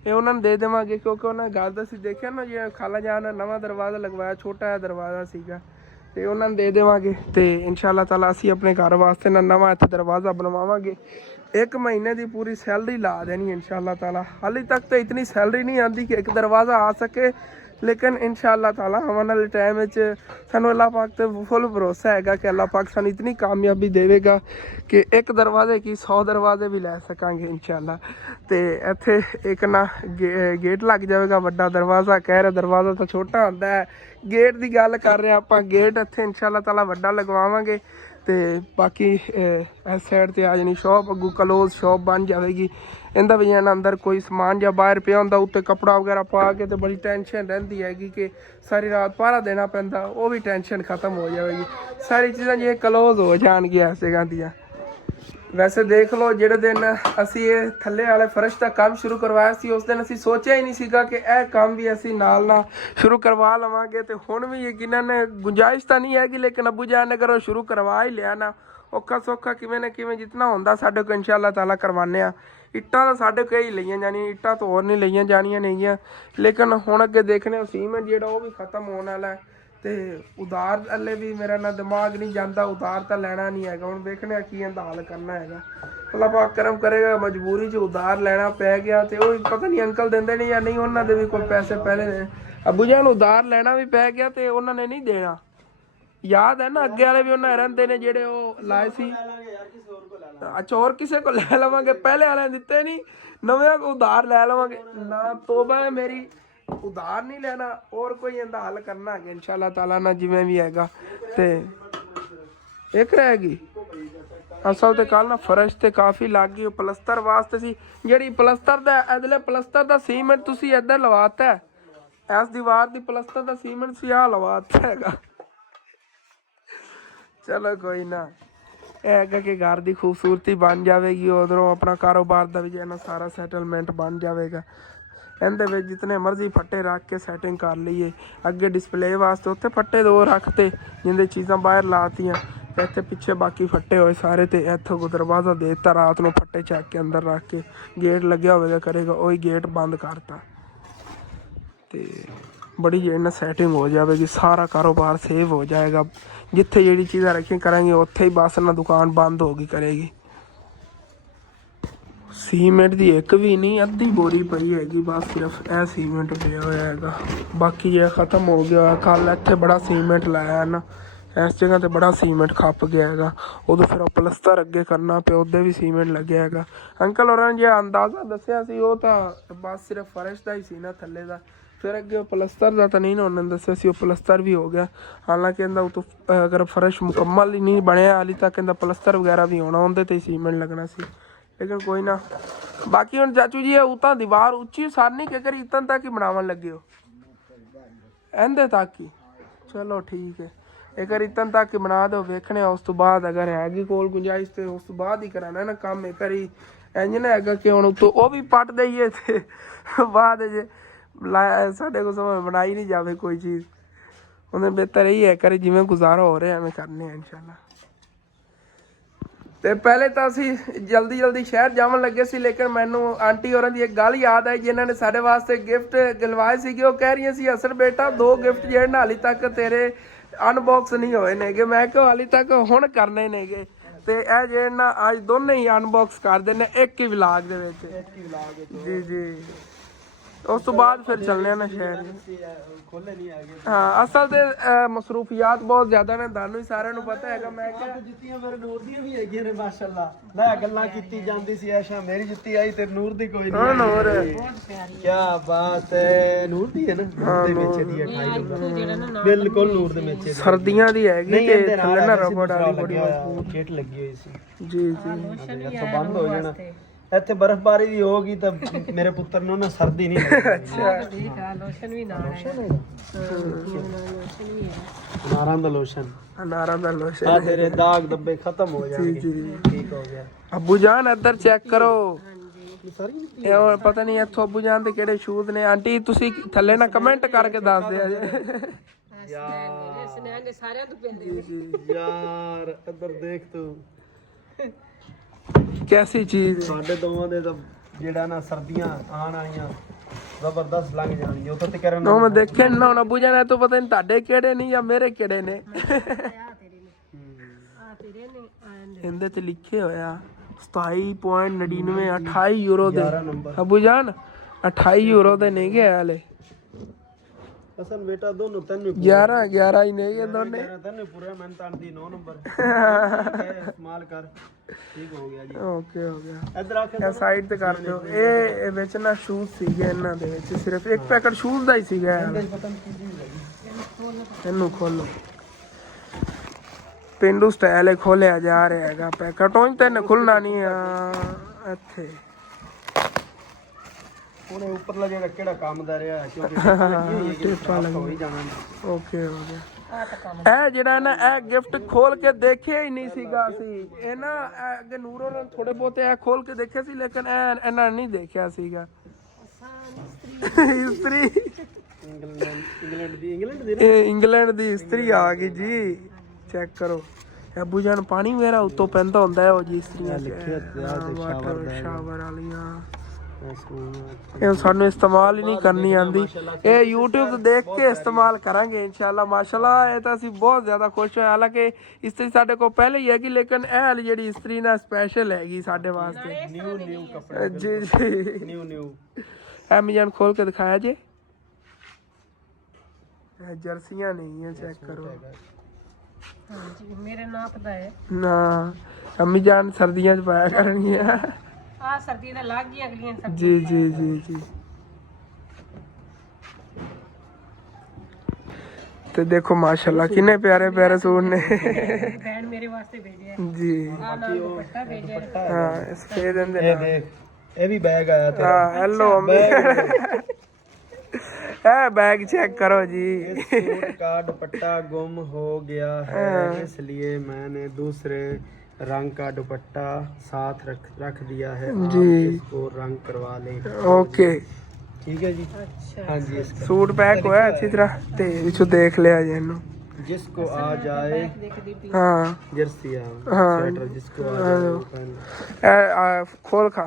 ਇਹ ਉਹਨਾਂ ਨੂੰ ਦੇ ਦੇਵਾਂਗੇ ਕਿਉਂਕਿ ਉਹਨਾਂ ਘਰ ਦਾ ਅਸੀਂ ਦੇਖਿਆ ਨਾ ਜਿਹੜਾ ਖਾਲਾ ਜਾਨ ਨੇ ਨਵਾਂ ਦਰਵਾਜ਼ਾ ਲਗਵਾਇਆ, ਛੋਟਾ ਜਿਹਾ ਦਰਵਾਜ਼ਾ ਸੀਗਾ ਤੇ ਉਹਨਾਂ ਨੂੰ ਦੇ ਦੇਵਾਂਗੇ ਤੇ ਇਨਸ਼ਾਅੱਲਾ ਤਾਲਾ ਅਸੀਂ ਆਪਣੇ ਘਰ ਵਾਸਤੇ ਨਾ ਨਵਾਂ ਇੱਥੇ ਦਰਵਾਜ਼ਾ ਬਣਵਾਵਾਂਗੇ। एक महीने की पूरी सैलरी ला देनी इंशाअल्लाह ताला। हाली तक तो इतनी सैलरी नहीं आती कि एक दरवाज़ा आ सके, लेकिन इंशाअल्लाह ताला आने वाले टाइम सानू अल्लाह पाक ते फुल भरोसा है कि अल्लाह पाक सानू इतनी कामयाबी देगा कि एक दरवाजे की 100 दरवाजे भी लै सकांगे इंशाअल्लाह। तो इत्थे एक ना गेट लग जाएगा, बड़ा दरवाज़ा कह रहा, दरवाज़ा तो छोटा होता है, गेट की गल कर रहे हैं आप, गेट इत्थे इंशाअल्लाह ताला वड्डा लगवावांगे। तो बाकी इस साइड ते आ जानी शॉप, अगू क्लोज शॉप बन जाएगी। इंदा भी अंदर कोई समान या बाहर पिया होंदा, उत्ते कपड़ा वगैरह पा के तो बड़ी टेंशन रहिंदी हैगी कि सारी रात पहरा देना पैंदा, वो भी टेंशन खत्म हो जाएगी। सारी चीज़ां जे क्लोज हो जाएंगियां इस जगह दियां। वैसे देख लो ਜਿਹੜੇ दिन ਅਸੀਂ ਇਹ ਥੱਲੇ ਵਾਲੇ ਫਰਸ਼ ਦਾ ਕੰਮ ਸ਼ੁਰੂ ਕਰਵਾਇਆ ਸੀ, ਉਸ ਦਿਨ ਅਸੀਂ ਸੋਚਿਆ ਹੀ ਨਹੀਂ ਸੀਗਾ ਕਿ ਇਹ ਕੰਮ ਵੀ ਅਸੀਂ ਨਾਲ ਸ਼ੁਰੂ ਕਰਵਾ ਲਵਾਂਗੇ। ਤੇ ਹੁਣ ਵੀ ਯਕੀਨਨ ਗੁੰਜਾਇਸ਼ ਤਾਂ ਨਹੀਂ ਹੈਗੀ, ਲੇਕਿਨ ਅੱਬੂ ਜਾਨ ਨੇ ਅਗਰ ਸ਼ੁਰੂ ਕਰਵਾ ਹੀ ਲਿਆ ਨਾ, ਔਖਾ ਸੌਖਾ ਕਿਵੇਂ ਨਾ ਕਿਵੇਂ ਜਿਤਨਾ ਹੁੰਦਾ ਸਾਡੇ ਕੋਲ ਇਨਸ਼ਾਅੱਲਾ ਤਾਲਾ ਕਰਵਾਉਂਦੇ ਆ। ਇੱਟਾਂ ਤਾਂ ਸਾਡੇ ਕੋਲ ਹੀ ਲਈਆਂ ਜਾਣੀਆਂ, ਇੱਟਾਂ ਤਾਂ ਹੋਰ ਨਹੀਂ ਲਈਆਂ ਜਾਣੀਆਂ ਨਹੀਂਆਂ, ਲੇਕਿਨ ਹੁਣ ਅੱਗੇ ਦੇਖਣੇ ਸੀਮੈਂਟ ਜਿਹੜਾ ਉਹ ਵੀ ਖਤਮ ਹੋਣ ਵਾਲਾ ਹੈ ਤੇ ਉਧਾਰ ਹਲੇ ਵੀ ਮੇਰਾ ਨਾ ਦਿਮਾਗ ਨਹੀਂ ਜਾਂਦਾ, ਉਧਾਰ ਤਾਂ ਲੈਣਾ ਨਹੀਂ ਹੈਗਾ। ਹੁਣ ਦੇਖਣੇ ਕੀ ਇਹਦਾ ਹੱਲ ਕਰਨਾ ਹੈਗਾ, ਅੱਲਾਹ ਪਾਕ ਕਰਮ ਕਰੇਗਾ। ਮਜਬੂਰੀ 'ਚ ਉਧਾਰ ਲੈਣਾ ਪੈ ਗਿਆ ਤੇ ਉਹ ਪਤਾ ਨਹੀਂ ਅੰਕਲ ਦਿੰਦੇ ਨੇ ਜਾਂ ਨਹੀਂ, ਉਹਨਾਂ ਦੇ ਵੀ ਕੋਈ ਪੈਸੇ ਪਹਿਲੇ ਨੇ। ਅੱਬੂ ਜਾਨ ਉਧਾਰ ਲੈਣਾ ਵੀ ਪੈ ਗਿਆ ਤੇ ਉਹਨਾਂ ਨੇ ਨਹੀਂ ਦੇਣਾ, ਯਾਦ ਹੈ ਨਾ ਅੱਗੇ ਵਾਲੇ ਵੀ ਉਹਨਾਂ ਰਹਿੰਦੇ ਨੇ ਜਿਹੜੇ ਉਹ ਲਾਏ ਸੀ। ਅੱਛਾ ਹੋਰ ਕਿਸੇ ਕੋਲ ਲੈ ਲਵਾਂਗੇ, ਪਹਿਲੇ ਵਾਲਿਆਂ ਦਿੱਤੇ ਨਹੀਂ, ਨਵੇਂ ਉਧਾਰ ਲੈ ਲਵਾਂਗੇ ਨਾ। ਤੋਬਾ ਹੈ ਮੇਰੀ, ਉਧਾਰ ਨਹੀਂ ਲੈਣਾ, और कोई ਇਹਦਾ ਹੱਲ ਕਰਨਾ ਹੈ ਇਨਸ਼ਾਅੱਲਾ ਤਾਲਾ ਨਾ, ਜਿਵੇਂ ਵੀ ਹੈਗਾ। ਤੇ ਇੱਕ ਰਹੇਗੀ ਅਸਲ ਤੇ ਕੱਲ ਨਾ ਫਰਸ਼ ਤੇ ਕਾਫੀ ਲੱਗ ਗਈ, ਪਲਸਤਰ ਵਾਸਤੇ ਸੀ, ਜਿਹੜੀ ਪਲਸਤਰ ਦਾ ਇਧਰਲੇ ਪਲਸਤਰ ਦਾ ਸੀਮੈਂਟ ਤੁਸੀਂ ਇੱਧਰ ਲਵਾਤਾ, ਇਸ ਦੀਵਾਰ ਦੀ ਪਲਸਤਰ ਦਾ ਸੀਮੈਂਟ ਸੀ ਆ ਲਵਾਤਾ ਹੈਗਾ। ਚਲੋ ਕੋਈ ਨਾ, ਇਹ ਹੈਗਾ ਕਿ ਘਰ ਦੀ ਖੂਬਸੂਰਤੀ ਬਣ ਜਾਵੇਗੀ, ਉਧਰੋਂ ਆਪਣਾ ਕਾਰੋਬਾਰ ਦਾ ਵੀ ਜਿਹੜਾ ਸਾਰਾ ਸੈਟਲਮੈਂਟ ਬਣ ਜਾਵੇਗਾ। ਇਹਦੇ ਵਿੱਚ ਜਿਤਨੇ ਮਰਜ਼ੀ ਫੱਟੇ ਰੱਖ ਕੇ ਸੈਟਿੰਗ ਕਰ ਲਈਏ। ਅੱਗੇ ਡਿਸਪਲੇ ਵਾਸਤੇ ਉੱਥੇ ਫੱਟੇ ਦੋ ਰੱਖਤੇ ਜਿੰਦੇ ਚੀਜ਼ਾਂ ਬਾਹਰ ਲਾਤੀਆਂ, ਇੱਥੇ ਪਿੱਛੇ ਬਾਕੀ ਫੱਟੇ ਹੋਏ ਸਾਰੇ, ਤੇ ਇੱਥੋਂ ਕੋ ਦਰਵਾਜ਼ਾ ਦੇ ਦਿੱਤਾ, ਰਾਤ ਨੂੰ ਫੱਟੇ ਚੱਕ ਕੇ ਅੰਦਰ ਰੱਖ ਕੇ ਗੇਟ ਲੱਗਿਆ ਹੋਵੇਗਾ ਕਰੇਗਾ, ਉਹੀ ਗੇਟ ਬੰਦ ਕਰਤਾ ਤੇ ਬੜੀ ਜਿਹੜੀ ਨਾ ਸੈਟਿੰਗ ਹੋ ਜਾਵੇਗੀ, ਸਾਰਾ ਕਾਰੋਬਾਰ ਸੇਵ ਹੋ ਜਾਏਗਾ। ਜਿੱਥੇ ਜਿਹੜੀ ਚੀਜ਼ਾਂ ਰੱਖੀਆਂ ਕਰਾਂਗੇ ਉੱਥੇ ਹੀ ਬਸ ਨਾ ਦੁਕਾਨ ਬੰਦ ਹੋਗੀ ਕਰੇਗੀ। ਸੀਮੈਂਟ ਦੀ ਇੱਕ ਵੀ ਨਹੀਂ, ਅੱਧੀ ਬੋਰੀ ਪਈ ਹੈਗੀ ਬਸ, ਸਿਰਫ ਇਹ ਸੀਮੈਂਟ ਪਿਆ ਹੋਇਆ ਹੈਗਾ, ਬਾਕੀ ਇਹ ਖਤਮ ਹੋ ਗਿਆ। ਕੱਲ ਇੱਥੇ ਬੜਾ ਸੀਮੈਂਟ ਲਾਇਆ ਨਾ, ਇਸ ਜਗ੍ਹਾ ਤੇ ਬੜਾ ਸੀਮੈਂਟ ਖੱਪ ਗਿਆ ਹੈਗਾ, ਉਦੋਂ ਫਿਰ ਉਹ ਪਲਸਤਰ ਅੱਗੇ ਕਰਨਾ ਪਿਆ, ਉਹਦੇ ਵੀ ਸੀਮੈਂਟ ਲੱਗਿਆ ਹੈਗਾ। ਅੰਕਲ ਹੋਰਾਂ ਨੇ ਜਿਹੜਾ ਅੰਦਾਜ਼ਾ ਦੱਸਿਆ ਸੀ ਉਹ ਤਾਂ ਬਸ ਸਿਰਫ ਫਰਸ਼ ਦਾ ਹੀ ਸੀ ਨਾ ਥੱਲੇ ਦਾ, ਫਿਰ ਅੱਗੇ ਉਹ ਪਲਸਤਰ ਦਾ ਤਾਂ ਨਹੀਂ ਨਾ ਉਹਨਾਂ ਨੇ ਦੱਸਿਆ ਸੀ, ਉਹ ਪਲਸਤਰ ਵੀ ਹੋ ਗਿਆ। ਹਾਲਾਂਕਿ ਇਹਦਾ ਉਤੋਂ ਅਗਰ ਫਰਸ਼ ਮੁਕੰਮਲ ਹੀ ਨਹੀਂ ਬਣਿਆ ਹਾਲੀ ਤੱਕ, ਇਹਦਾ ਪਲਸਤਰ ਵਗੈਰਾ ਵੀ ਹੋਣਾ, ਉਹਦੇ ਤੇ ਸੀਮੈਂਟ ਲੱਗਣਾ ਸੀ, लेकिन कोई ना। बाकी हम चाचू जी उतना दीवार उच्ची सारनी के करी इतन तक ही बनावन लगे हो, एंदे तक ही, चलो ठीक है, एक बार इतन तक ही बना दो, वेखने उस तो बाद अगर हैगी कोल गुंजाइश तो उस तो बाद ही कराना है ना काम। एक बारी ਇੰਜ ਨਾ ਹੈਗਾ ਕਿ ਹੁਣ ਉੱਤੋਂ ਉਹ ਵੀ ਪੱਟ ਦਈਏ ਤੇ ਬਾਅਦ ਜੇ ਸਾਡੇ ਕੋਲ ਸਮਝ ਬਣਾਈ ਨਹੀਂ ਜਾਵੇ ਕੋਈ ਚੀਜ਼। ਉਹਨੇ ਬਿਹਤਰ ਇਹੀ ਹੈ ਕਰੇ ਜਿਵੇਂ ਗੁਜ਼ਾਰਾ ਹੋ ਰਿਹਾ ਐਵੇਂ ਕਰਨੇ ਆ ਇਨਸ਼ਾਅੱਲਾ। ਤੇ ਪਹਿਲੇ ਤਾਂ ਅਸੀਂ ਜਲਦੀ ਸ਼ਹਿਰ ਜਾਵਣ ਲੱਗੇ ਸੀ, ਲੇਕਿਨ ਮੈਨੂੰ ਆਂਟੀ ਹੋਰਾਂ ਦੀ ਇੱਕ ਗੱਲ ਯਾਦ ਆਈ ਜਿਨ੍ਹਾਂ ਨੇ ਸਾਡੇ ਵਾਸਤੇ ਗਿਫਟ ਗਲਵਾਏ ਸੀਗੇ। ਉਹ ਕਹਿ ਰਹੀਆਂ ਸੀ ਅਸਰ ਬੇਟਾ 2 ਗਿਫਟ ਜਿਹੜੇ ਨਾ ਹਾਲੀ ਤੱਕ ਤੇਰੇ ਅਨਬਾਕਸ ਨਹੀਂ ਹੋਏ ਨੇਗੇ। ਮੈਂ ਕਿਹਾ ਹਾਲੀ ਤੱਕ ਹੁਣ ਕਰਨੇ ਨੇਗੇ, ਤੇ ਇਹ ਜਿਹੜੇ ਨਾ ਅੱਜ ਦੋਨੇ ਹੀ ਅਨਬਾਕਸ ਕਰਦੇ ਨੇ ਇੱਕ ਹੀ ਵਲਾਗ ਦੇ ਵਿੱਚ। ਜੀ ਜੀ, ਉਸ ਤੋਂ ਬਾਅਦ ਫਿਰ ਚੱਲਨੇ ਆ ਨਾ ਸ਼ਹਿਰ। ਖੋਲੇ ਨਹੀਂ ਹੈਗੇ। ਹਾਂ, ਅਸਲ ਤੇ ਮਸਰੂਫੀਆਤ ਬਹੁਤ ਜ਼ਿਆਦਾ ਨੇ, ਤੁਹਾਨੂੰ ਹੀ ਸਾਰਿਆਂ ਨੂੰ ਪਤਾ ਹੈਗਾ। ਮੈਂ ਕਿਹਾ ਜੁੱਤੀਆਂ ਮੇਰੇ ਨੂਰ ਦੀਆਂ ਵੀ ਹੈਗੀਆਂ ਨੇ ਮਾਸ਼ਾਅੱਲਾ। ਮੈਂ ਗੱਲਾਂ ਕੀਤੀ ਜਾਂਦੀ ਸੀ ਐਸ਼ਾ ਮੇਰੀ ਜੁੱਤੀ ਆਈ ਤੇ ਨੂਰ ਦੀ ਕੋਈ ਨਹੀਂ। ਨੂਰ ਕੀ ਬਾਤ ਹੈ, ਨੂਰ ਦੀ ਹੈ ਨਾ, ਨੂਰ ਦੇ ਵਿੱਚ ਦੀ 28 ਨੰਬਰ ਬਿਲਕੁਲ ਨੂਰ ਦੇ ਵਿੱਚ। ਸਰਦੀਆਂ ਦੀ ਹੈਗੀ ਤੇ ਥੱਲੇ ਨਾ ਰਬੜ ਵਾਲੀ ਬੜੀ ਮਜ਼ਬੂਤ ਕਿਟ ਲੱਗੀ ਹੋਈ ਸੀ। ਜੀ ਜੀ, ਇੱਥੋਂ ਬੰਦ ਹੋ ਜਾਣਾ। ਇੱਥੇ ਬਰਫ਼ਬਾਰੀ ਵੀ ਹੋਗੀ ਤਾਂ ਮੇਰੇ ਪੁੱਤਰ ਨੂੰ ਨਾ ਸਰਦੀ ਨਹੀਂ ਲੱਗਦੀ। ਅੱਛਾ, ਲੋਸ਼ਨ ਵੀ ਨਾਲ ਹੈ। ਅਨਾਰਾਂ ਦਾ ਲੋਸ਼ਨ, ਅਨਾਰਾਂ ਦਾ ਲੋਸ਼ਨ। ਆ ਤੇਰੇ ਦਾਗ ਧੱਬੇ ਖਤਮ ਹੋ ਜਾਣਗੇ। ਜੀ। ਠੀਕ ਹੋ ਗਿਆ। ਅੱਬੂ ਜਾਨ ਇੱਧਰ ਚੈੱਕ ਕਰੋ। ਸਾਰੀ ਇਹ ਹੁਣ ਪਤਾ ਨਹੀਂ ਇੱਥੋਂ ਅੱਬੂ ਜਾਨ ਦੇ ਕਿਹੜੇ ਸ਼ੂਜ਼ ਨੇ। ਆਂਟੀ ਤੁਸੀਂ ਥੱਲੇ ਨਾ ਕਮੈਂਟ ਕਰਕੇ ਦੱਸ ਦਿਆ ਜੇ। ਸਾਰਿਆਂ ਤੋਂ ਪਿਆਰੇ ਯਾਰ ਇੱਧਰ ਦੇਖ ਤੂੰ ਕੈਸੀ ਚੀਜ਼ ਹੈ। ਸਾਡੇ ਦੋਵਾਂ ਦੇ ਤਾਂ ਜਿਹੜਾ ਨਾ ਸਰਦੀਆਂ ਆਣ ਆਈਆਂ ਜ਼ਬਰਦਸਤ ਲੰਘ ਜਾਣਗੀਆਂ। ਉੱਥੇ ਤੇ ਕਰਨ ਉਹ ਮੈਂ ਦੇਖੇ ਨਾ ਹੁਣ ਅੱਬੂ ਜਾਨ ਤੋਂ ਪਤਾ ਨਹੀਂ ਤੁਹਾਡੇ ਕਿਹੜੇ ਨੇ ਜਾਂ ਮੇਰੇ ਕਿਹੜੇ ਨੇ। ਇਹਦੇ ਤੇ ਲਿਖੇ ਹੋਇਆ 27.99 28 ਯੂਰੋ ਦੇ। ਅੱਬੂ ਜਾਨ 28 ਯੂਰੋ ਦੇ ਨਹੀਂ ਗਏ ਹਾਲੇ। ਅਸਲ ਬੇਟਾ ਦੋਨੋਂ ਤੈਨੂੰ 11 ਹੀ ਨਹੀਂ ਗਏ ਦੋਨੇ। ਤੈਨੂੰ ਪੂਰਾ ਮੈਂ ਤਾਂ ਦੀ 9 ਨੰਬਰ ਇਸਤੇਮਾਲ ਕਰ। ਠੀਕ ਹੋ ਗਿਆ ਜੀ। ਓਕੇ ਹੋ ਗਿਆ। ਇੱਧਰ ਆ ਕੇ ਇਹ ਸਾਈਡ ਤੇ ਕਰ ਦਿਓ। ਇਹ ਵਿੱਚ ਨਾ ਸ਼ੂਜ਼ ਸੀਗੇ ਇਹਨਾਂ ਦੇ ਵਿੱਚ, ਸਿਰਫ ਇੱਕ ਪੈਕਟ ਸ਼ੂਜ਼ ਦਾ ਹੀ ਸੀਗਾ। ਇਹਨੂੰ ਖੋਲੋ। ਪਿੰਡੂ ਸਟਾਈਲ ਖੋਲਿਆ ਜਾ ਰਿਹਾ ਹੈਗਾ ਪੈਕਟ। ਉਹ ਤੇ ਖੁੱਲਣਾ ਨਹੀਂ ਆ ਇੱਥੇ। ਉਹਨੇ ਉੱਪਰਲਾ ਜਿਹੜਾ ਕਿਹੜਾ ਕੰਮ ਦਾ ਰਿਹਾ ਕਿਉਂਕਿ ਟੇਪਾਂ ਹੋ ਹੀ ਜਾਣਾ। ਓਕੇ ਹੋ ਗਿਆ। ਇਹ ਜਿਹੜਾ ਨਾ ਇਹ ਗਿਫਟ ਖੋਲ ਕੇ ਦੇਖਿਆ ਹੀ ਨਹੀਂ ਸੀਗਾ ਅਸੀਂ। ਇਹ ਨਾ ਅੱਗੇ ਨੂਰੋ ਨੇ ਥੋੜੇ ਬਹੁਤੇ ਇਹ ਖੋਲ ਕੇ ਦੇਖੇ ਸੀ, ਲੇਕਿਨ ਇਹਨਾਂ ਨੇ ਨਹੀਂ ਦੇਖਿਆ ਸੀਗਾ। ਇਸਤਰੀ ਇੰਗਲੈਂਡ ਦੀ ਇਸਤਰੀ ਆ ਗਈ ਜੀ। ਚੈੱਕ ਕਰੋ। ਅੱਬੂ ਜਾਨ ਪਾਣੀ ਮੇਰਾ ਉੱਤੋਂ ਪੈਂਦਾ ਹੁੰਦਾ ਹੈ ਉਹ ਜੀ ਇਸਤਰੀਆਂ ਸ਼ਾਵਰ ਵਾਲੀਆਂ। ਇਹ ਸਾਨੂੰ ਇਸਤੇਮਾਲ ਹੀ ਨਹੀਂ ਕਰਨੀ ਆਂਦੀ। ਇਹ YouTube ਤੋਂ ਦੇਖ ਕੇ ਇਸਤੇਮਾਲ ਕਰਾਂਗੇ ਇਨਸ਼ਾਅੱਲਾ। ਮਾਸ਼ਾਅੱਲਾ, ਇਹ ਤਾਂ ਅਸੀਂ ਬਹੁਤ ਜ਼ਿਆਦਾ ਖੁਸ਼ ਹੋਏ। ਹਾਲਾਂਕਿ ਇਸਤਰੀ ਸਾਡੇ ਕੋਲ ਪਹਿਲੇ ਹੀ ਹੈਗੀ, ਲੇਕਿਨ ਇਹ ਵਾਲੀ ਜਿਹੜੀ ਇਸਤਰੀ ਨਾ ਸਪੈਸ਼ਲ ਹੈਗੀ ਸਾਡੇ ਵਾਸਤੇ। ਨਿਊ ਕੱਪੜੇ ਜੀ ਜੀ, ਨਿਊ ਐਮੇਜ਼ਨ ਖੋਲ ਕੇ ਦਿਖਾਇਆ ਜੇ। ਇਹ ਜਰਸੀਆਂ ਨਹੀਂ ਹੈ, ਚੈੱਕ ਕਰੋ। ਹਾਂਜੀ, ਮੇਰੇ ਨਾਪ ਦਾ ਹੈ ਨਾ ਅੰਮੀ ਜਾਨ ਸਰਦੀਆਂ ਚ ਪਾਇਆ ਕਰਨਗੀਆਂ। ਆ ਸਰਦੀ ਦਾ ਲੱਗ ਗਈ ਅਗਲੀਆਂ ਸਰਦੀਆਂ। ਜੀ ਜੀ ਜੀ ਜੀ। ਤੇ ਦੇਖੋ ਮਾਸ਼ਾਅੱਲਾ ਕਿੰਨੇ ਪਿਆਰੇ ਪਿਆਰੇ ਸੂਟ ਨੇ। ਬੈਂਡ ਮੇਰੇ ਵਾਸਤੇ ਭੇਜਿਆ ਜੀ। ਆ ਨਾਲ ਦੁਪੱਟਾ ਭੇਜਿਆ। ਹਾਂ, ਸਫੇਦ ਦੇ ਇਹ ਨਾਲ। ਦੇਖ ਇਹ ਵੀ ਬੈਗ ਆਇਆ ਤੇਰਾ। ਹਾਂ, हेलो अम्मी। ਇਹ बैग चेक करो जी। इस सूट का दुपट्टा गुम हो गया है, इसलिए मैंने दूसरे रंग का दुपट्टा साथ रख दिया है। जी। आप इसको रंग करवा लें। ओके, ठीक है जी। अच्छा, हाँ जी, इसका सूट पैक होया अच्छी तरह ते विचों देख लिया जी इन्नू। जिसको आ जाए देख दी पी। हाँ जर्सी हाँ। स्वेटर जिसको आ जाए वो पहन ले। खोल खा,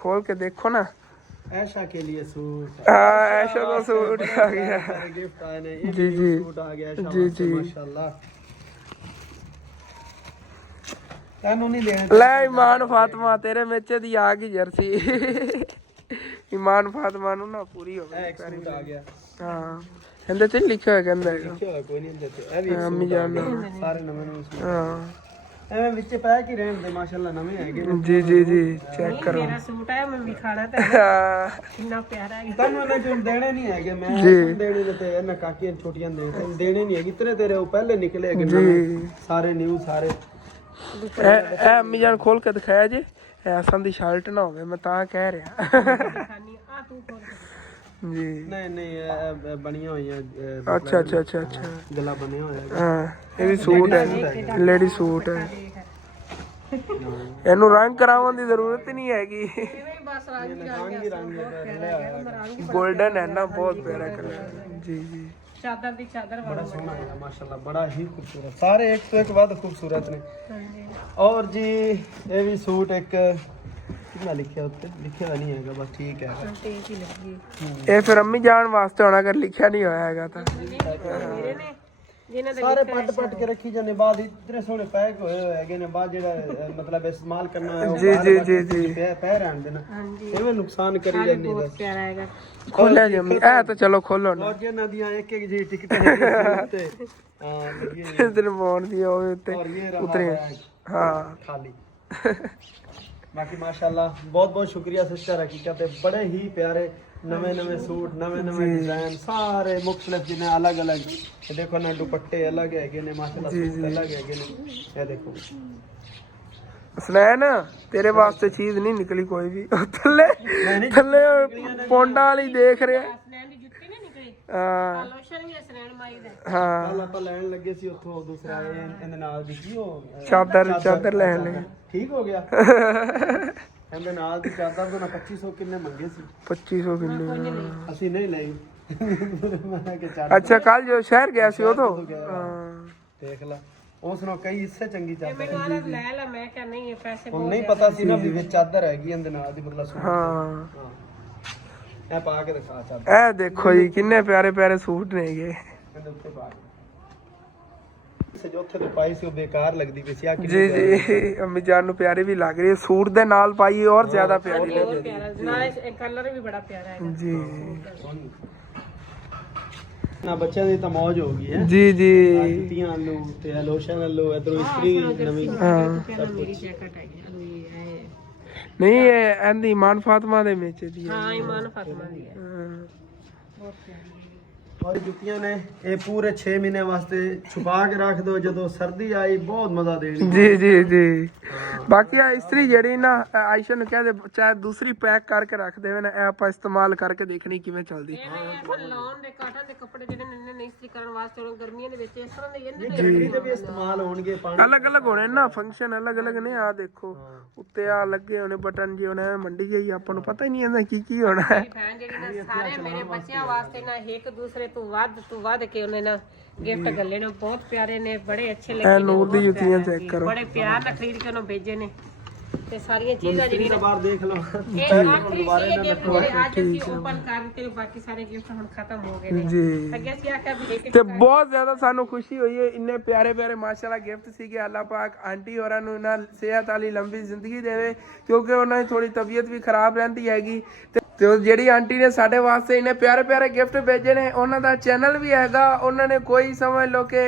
खोल के देखो ना। ऐशा के लिए सूट। ऐशा का सूट आ गया। गिफ्ट आए ने। ये जी भी जी सूट आ गया ऐशा जी वास्ते, जी। माशाल्लाह। ਤੈਨੂੰ ਨਹੀਂ ਲੈਣਾ। ਲੈ ਇਮਾਨ ਫਾਤਮਾ ਤੇਰੇ ਮੇਚੇ ਦੀ ਆ ਗਈ ਜਰਸੀ। ਇਮਾਨ ਫਾਤਮਾ ਨੂੰ ਨਾ ਪੂਰੀ ਹੋ ਗਈ। ਇੱਕ ਸੂਟ ਆ ਗਿਆ। ਹਾਂ, ਇਹਦੇ ਤੇ ਲਿਖਿਆ ਹੋਇਆ ਕਹਿੰਦਾ ਹੈਗਾ। ਲਿਖਿਆ ਹੋਇਆ ਕੋਈ ਨਹੀਂ ਹੁੰਦੇ ਤੇ ਇਹ ਵੀ ਅੰਮੀ ਜਾਨ ਦਾ। ਸਾਰੇ ਨਵੇਂ ਨਵੇਂ ਸੂਟ ਹਾਂ ਐਵੇਂ ਵਿੱਚ ਪੈ ਕੇ ਰਹਿਣ ਦੇ ਮਾਸ਼ਾਅੱਲਾ ਨਵੇਂ ਹੈਗੇ ਨੇ। ਜੀ ਜੀ ਜੀ, ਚੈੱਕ ਕਰੋ। ਮੇਰਾ ਸੂਟ ਹੈ, ਮੈਂ ਵਿਖਾਣਾ ਤਾਂ ਕਿੰਨਾ ਪਿਆਰਾ ਹੈ। ਤੈਨੂੰ ਇਹਨਾਂ ਚੋਂ ਦੇਣੇ ਨਹੀਂ ਹੈਗੇ। ਮੈਂ ਜੀ। ਦੇਣੇ ਨੇ ਤੇ ਇਹਨਾਂ ਕਾਕੀਆਂ ਛੋਟੀਆਂ ਦੇ ਤੈਨੂੰ ਦੇਣੇ ਨਹੀਂ ਹੈਗੇ। ਤੇਰੇ ਉਹ ਪਹਿਲੇ ਨਿਕਲੇ ਹੈਗੇ ਨਵੇਂ ਸਾਰੇ ਨਿਊ ਸਾਰੇ। ਇਹ ਅੰਮੀ ਜਾਨ ਖੋਲ ਕੇ ਦਿਖਾਇਆ ਜੇ। ਐਸਾਂ ਦੀ ਸ਼ਰਟ ਨਾ ਹੋਵੇ, ਮੈਂ ਤਾਂ ਕਹਿ ਰਿਹਾ। ਦਿਖਾਨੀ ਆ ਤੂੰ ਖੋਲ ਕੇ। ਜੀ। ਨਹੀਂ ਇਹ ਬਣੀਆਂ ਹੋਈਆਂ ਅੱਛਾ ਅੱਛਾ ਅੱਛਾ ਅੱਛਾ। ਗਲਾ ਬਣਿਆ ਹੋਇਆ। ਹਾਂ, ਇਹ ਵੀ ਸੂਟ ਹੈ, ਲੇਡੀ ਸੂਟ ਹੈ। ਇਹਨੂੰ ਰੰਗ ਕਰਾਉਣ ਦੀ ਜ਼ਰੂਰਤ ਹੀ ਨਹੀਂ ਹੈਗੀ। ਇਵੇਂ ਹੀ ਬਸ ਰੰਗ ਰੰਗ ਹੀ ਰੰਗ ਹੈ। ਗੋਲਡਨ ਹੈ ਨਾ, ਬਹੁਤ ਪਿਆਰਾ ਕਲਰ ਹੈ। ਜੀ ਜੀ ਚਾਦਰ ਦੀ ਚਾਦਰ बड़ा सोना है माशाल्लाह, बड़ा ही खूबसूरत, सारे एक तो एक बाद खूबसूरत ने। ਹਾਂਜੀ और जी ये भी सूट एक कितना लिखा उत्ते लिखे हुआ नहीं है बस ठीक है। ਟੇਕ ਹੀ ਲੱਗੀ ਇਹ ਫਿਰ ਅੰਮੀ ਜਾਣ ਵਾਸਤੇ ਹੋਣਾ, ਅਗਰ ਲਿਖਿਆ ਨਹੀਂ ਹੋਇਆ ਹੈਗਾ ਤਾਂ। ਮੇਰੇ ਨੇ ਜਿਨ੍ਹਾਂ ਦੇ सारे पट पट के रखी जाने बाद इतने सोने पैक होए हुए हैगे ने बाद जेड़ा मतलब इस्तेमाल करना है जी जी जी जी पैर रहन देना ਹਾਂਜੀ एवें नुकसान करी जाने ਬਹੁਤ बस। ਪਿਆਰਾ ਹੈਗਾ। ਖੋਲਿਆ ਜੀ ਅੰਮੀ, ਇਹ ਤਾਂ ਚਲੋ ਖੋਲੋ ਨਾ। और ये ना दिया एक एक जी टिकट है उत्ते हां लगी है। ਇਸ ਦਿਨ ਪਾਉਣ ਦੀ ਉਹ ਉੱਤੇ और ये रहा ਉਤਰੇ बैग ਹਾਂ। खाली। बाकी माशाल्लाह बहुत बहुत शुक्रिया सिस्टर, हकीकत है बड़े ही प्यारे नवे नवे सूट नवे नवे डिजाइन सारे मुख्तलिफ जिन्हें अलग अलग ये देखो ना दुपट्टे अलग है ने माशाल्लाह सूट अलग है ने ये देखो। ਸੁਨੈਨ ਤੇਰੇ ਵਾਸਤੇ ਚੀਜ਼ ਨਹੀਂ ਨਿਕਲੀ ਕੋਈ ਵੀ। ਉਹ ਥੱਲੇ ਥੱਲੇ ਪੌਂਡਾਂ ਵਾਲੀ ਦੇਖ ਰਿਹਾ। ਅਸਨੈਨ ਦੀ ਜੁੱਤੀ ਨਹੀਂ ਨਿਕਲੀ, ਹਾਂ ਲੋਸ਼ਨ ਵੀ ਅਸਨੈਨ ਮਾਈ ਦਾ। ਹਾਂ ਕੱਲ ਆਪਾਂ ਲੈਣ ਲੱਗੇ ਸੀ ਉੱਥੋਂ ਦੂਸਰਾ ਇਹਦੇ ਨਾਲ ਦੀ ਕੀ ਉਹ ਚਾਦਰ ਲੈਣ ਲੱਗੇ। ਠੀਕ ਹੋ ਗਿਆ। ਇਹਦੇ ਨਾਲ ਦੀ ਚਾਦਰ ਤੋਂ 2500 ਕਿੰਨੇ ਮੰਗੇ ਸੀ। 2500 ਕਿੰਨੇ? ਅਸੀਂ ਨਹੀਂ ਲਈ। ਮੈਂ ਕਿ ਚਾਦਰ ਅੱਛਾ ਕੱਲ ਜੋ ਸ਼ਹਿਰ ਗਿਆ ਸੀ ਉਦੋਂ ਹਾਂ ਦੇਖ ਲਾ ਉਸ ਨੂੰ ਕਈ ਇਸੇ ਚੰਗੀ ਚਾਦਰ ਮੈਨੂੰ ਆਲਾ ਲੈ ਲਾ, ਮੈਂ ਕਿਹਾ ਨਹੀਂ ਇਹ ਪੈਸੇ ਹੁਣ ਨਹੀਂ ਪਤਾ ਸੀ ਨਾ ਵੀ ਵਿੱਚ ਚਾਦਰ ਹੈਗੀ ਇਹਦੇ ਨਾਲ ਦੀ ਮਤਲਬ ਸੂਟ। ਹਾਂ ਹਾਂ ਇਹ ਪਾ ਕੇ ਦਿਖਾ ਚਾਦਰ ਇਹ ਦੇਖੋ ਜੀ ਕਿੰਨੇ ਪਿਆਰੇ ਪਿਆਰੇ ਸੂਟ ਨੇਗੇ। ਇਹਦੇ ਉੱਤੇ ਪਾ ਕੇ ਸੇ ਜੋ ਉੱਥੇ ਤੋਂ ਪਾਈ ਸੀ ਉਹ ਬੇਕਾਰ ਲੱਗਦੀ ਪਈ ਸੀ ਆ ਜੀ ਜੀ ਅੰਮੀ ਜਾਨ ਨੂੰ ਪਿਆਰੀ ਵੀ ਲੱਗ ਰਹੀ ਹੈ, ਸੂਟ ਦੇ ਨਾਲ ਪਾਈ ਔਰ ਜ਼ਿਆਦਾ ਪਿਆਰੀ ਲੱਗ ਬਹੁਤ ਪਿਆਰਾ, ਨਾਲੇ ਇਹ ਕਲਰ ਵੀ ਬੜਾ ਪਿਆਰਾ ਹੈ। ਜੀ ਨਾ ਬੱਚਿਆਂ ਦੀ ਤਾਂ ਮौज ਹੋ ਗਈ ਹੈ। ਜੀ ਜੀ ਜੁੱਤੀਆਂ ਲੋ ਤੇ ਲੋਸ਼ਨ ਲੋ ਇਧਰੋਂ ਇਸਤਰੀ ਨਵੀਂ ਮੇਰੀ ਜੈਕਟ ਹੈਗੀ ਇਹ ਨਹੀਂ ਇਹ ਇਹਦੀ ਮਾਨ ਫਾਤਮਾ ਦੇ ਵਿੱਚ ਦੀ ਹੈ। ਹਾਂ ਇਮਾਨ ਫਾਤਮਾ ਦੀ ਹੈ। ਹਾਂ। ਬਹੁਤ ਪਿਆਰੀ और जुतियां ने ये पूरे 6 महीने वास्ते छुपा के रख दो, जो सर्दी आई बहुत मजा देनी। ਜੀ ਜੀ ਜੀ ਬਾਕੀ ਆ ਇਸਤਰੀ ਜਿਹੜੀ ਨਾ ਆਇਸ਼ਾ ਨੂੰ ਕਹਦੇ ਚਾਹੇ ਦੂਸਰੀ ਪੈਕ ਕਰਕੇ ਰੱਖ ਦੇਵੇ ਨਾ, ਇਹ ਆਪਾਂ ਇਸਤੇਮਾਲ ਕਰਕੇ ਦੇਖਣੀ ਕਿਵੇਂ ਚੱਲਦੀ। ਲਾਉਣ ਦੇ ਕਾਟਨ ਦੇ ਕੱਪੜੇ ਜਿਹੜੇ ਨੇ ਨਹੀਂ ਇਸਤਰੀ ਕਰਨ ਵਾਸਤੇ ਹੁਣ ਗਰਮੀਆਂ ਦੇ ਵਿੱਚ ਇਸ ਤਰ੍ਹਾਂ ਦੇ ਇਹਨੇ ਜਲਦੀ ਦੇ ਵੀ ਇਸਤੇਮਾਲ ਹੋਣਗੇ ਪਾਣੀ ਅਲੱਗ ਅਲੱਗ ਹੋਣੇ ਨਾ ਫੰਕਸ਼ਨ ਅਲੱਗ ਅਲੱਗ ਨੇ। ਆ ਦੇਖੋ ਉੱਤੇ ਆ ਲੱਗੇ ਹੋਣੇ ਬਟਨ ਜੀ ਹੋਣੇ, ਮੰਡੀ ਗਈ ਆਪਾਂ ਨੂੰ ਪਤਾ ਹੀ ਨਹੀਂ ਇਹਦਾ ਕੀ ਕੀ ਹੋਣਾ ਹੈ। ਭੈਣ ਜਿਹੜੀ ਨਾ ਸਾਰੇ ਮੇਰੇ ਬੱਚਿਆਂ ਵਾਸਤੇ ਨਾ ਇੱਕ ਦੂਸਰੇ ਤੋਂ ਵੱਧ ਕੇ ਉਹਨੇ ਨਾ ਗਿਫਟ ਗੱਲੇ ਨੇ, ਬਹੁਤ ਪਿਆਰੇ ਨੇ, ਬੜੇ ਅੱਛੇ ਲੱਗੇ ਨੇ। ਨੂਰ ਦੀ ਜੁੱਤੀਆਂ ਚੈੱਕ ਕਰੋ, ਬੜੇ ਪਿਆਰ ਨਾਲ ਖਰੀਦ ਕੇ ਉਹਨੂੰ ਭੇਜੇ ਨੇ ਤੇ ਸਾਰੀਆਂ ਚੀਜ਼ਾਂ ਜਿਹੜੀਆਂ बाहर देख लो ਇਹ ਆਖਰੀ ਸੀ ਗਿਫਟ ਜਿਹੜੇ ਅੱਜ ਅਸੀਂ ਓਪਨ ਕਰ ਦਿੱਤੇ, ਬਾਕੀ ਸਾਰੇ ਗਿਫਟ ਹੁਣ ਖਤਮ ਹੋ ਗਏ ਨੇ। ਜੀ ਅੱਗੇ ਅਸੀਂ ਆਖਿਆ ਵੀ ਇੱਕ ਤੇ ਬਹੁਤ ਜ਼ਿਆਦਾ ਸਾਨੂੰ ਖੁਸ਼ੀ ਹੋਈ ਹੈ, ਇੰਨੇ ਪਿਆਰੇ ਪਿਆਰੇ ਮਾਸ਼ਾਅੱਲਾ ਗਿਫਟ ਸੀਗੇ। ਅੱਲਾਹ ਪਾਕ ਆਂਟੀ ਹੋਰਾਂ ਨੂੰ ਇਹਨਾਂ ਸਿਹਤ ਵਾਲੀ ਲੰਬੀ ਜ਼ਿੰਦਗੀ ਦੇਵੇ, ਕਿਉਂਕਿ ਉਹਨਾਂ ਦੀ ਥੋੜੀ ਤਬੀਅਤ ਵੀ ਖਰਾਬ ਰਹਿੰਦੀ ਹੈਗੀ। ਤੇ ਉਹ ਜਿਹੜੀ ਆਂਟੀ ਨੇ ਸਾਡੇ ਵਾਸਤੇ ਇੰਨੇ ਪਿਆਰੇ ਪਿਆਰੇ ਗਿਫਟ ਭੇਜੇ ਨੇ, ਉਹਨਾਂ ਦਾ ਚੈਨਲ ਵੀ ਹੈਗਾ। ਉਹਨਾਂ ਨੇ ਕੋਈ ਸਮਝ ਲਓ ਕਿ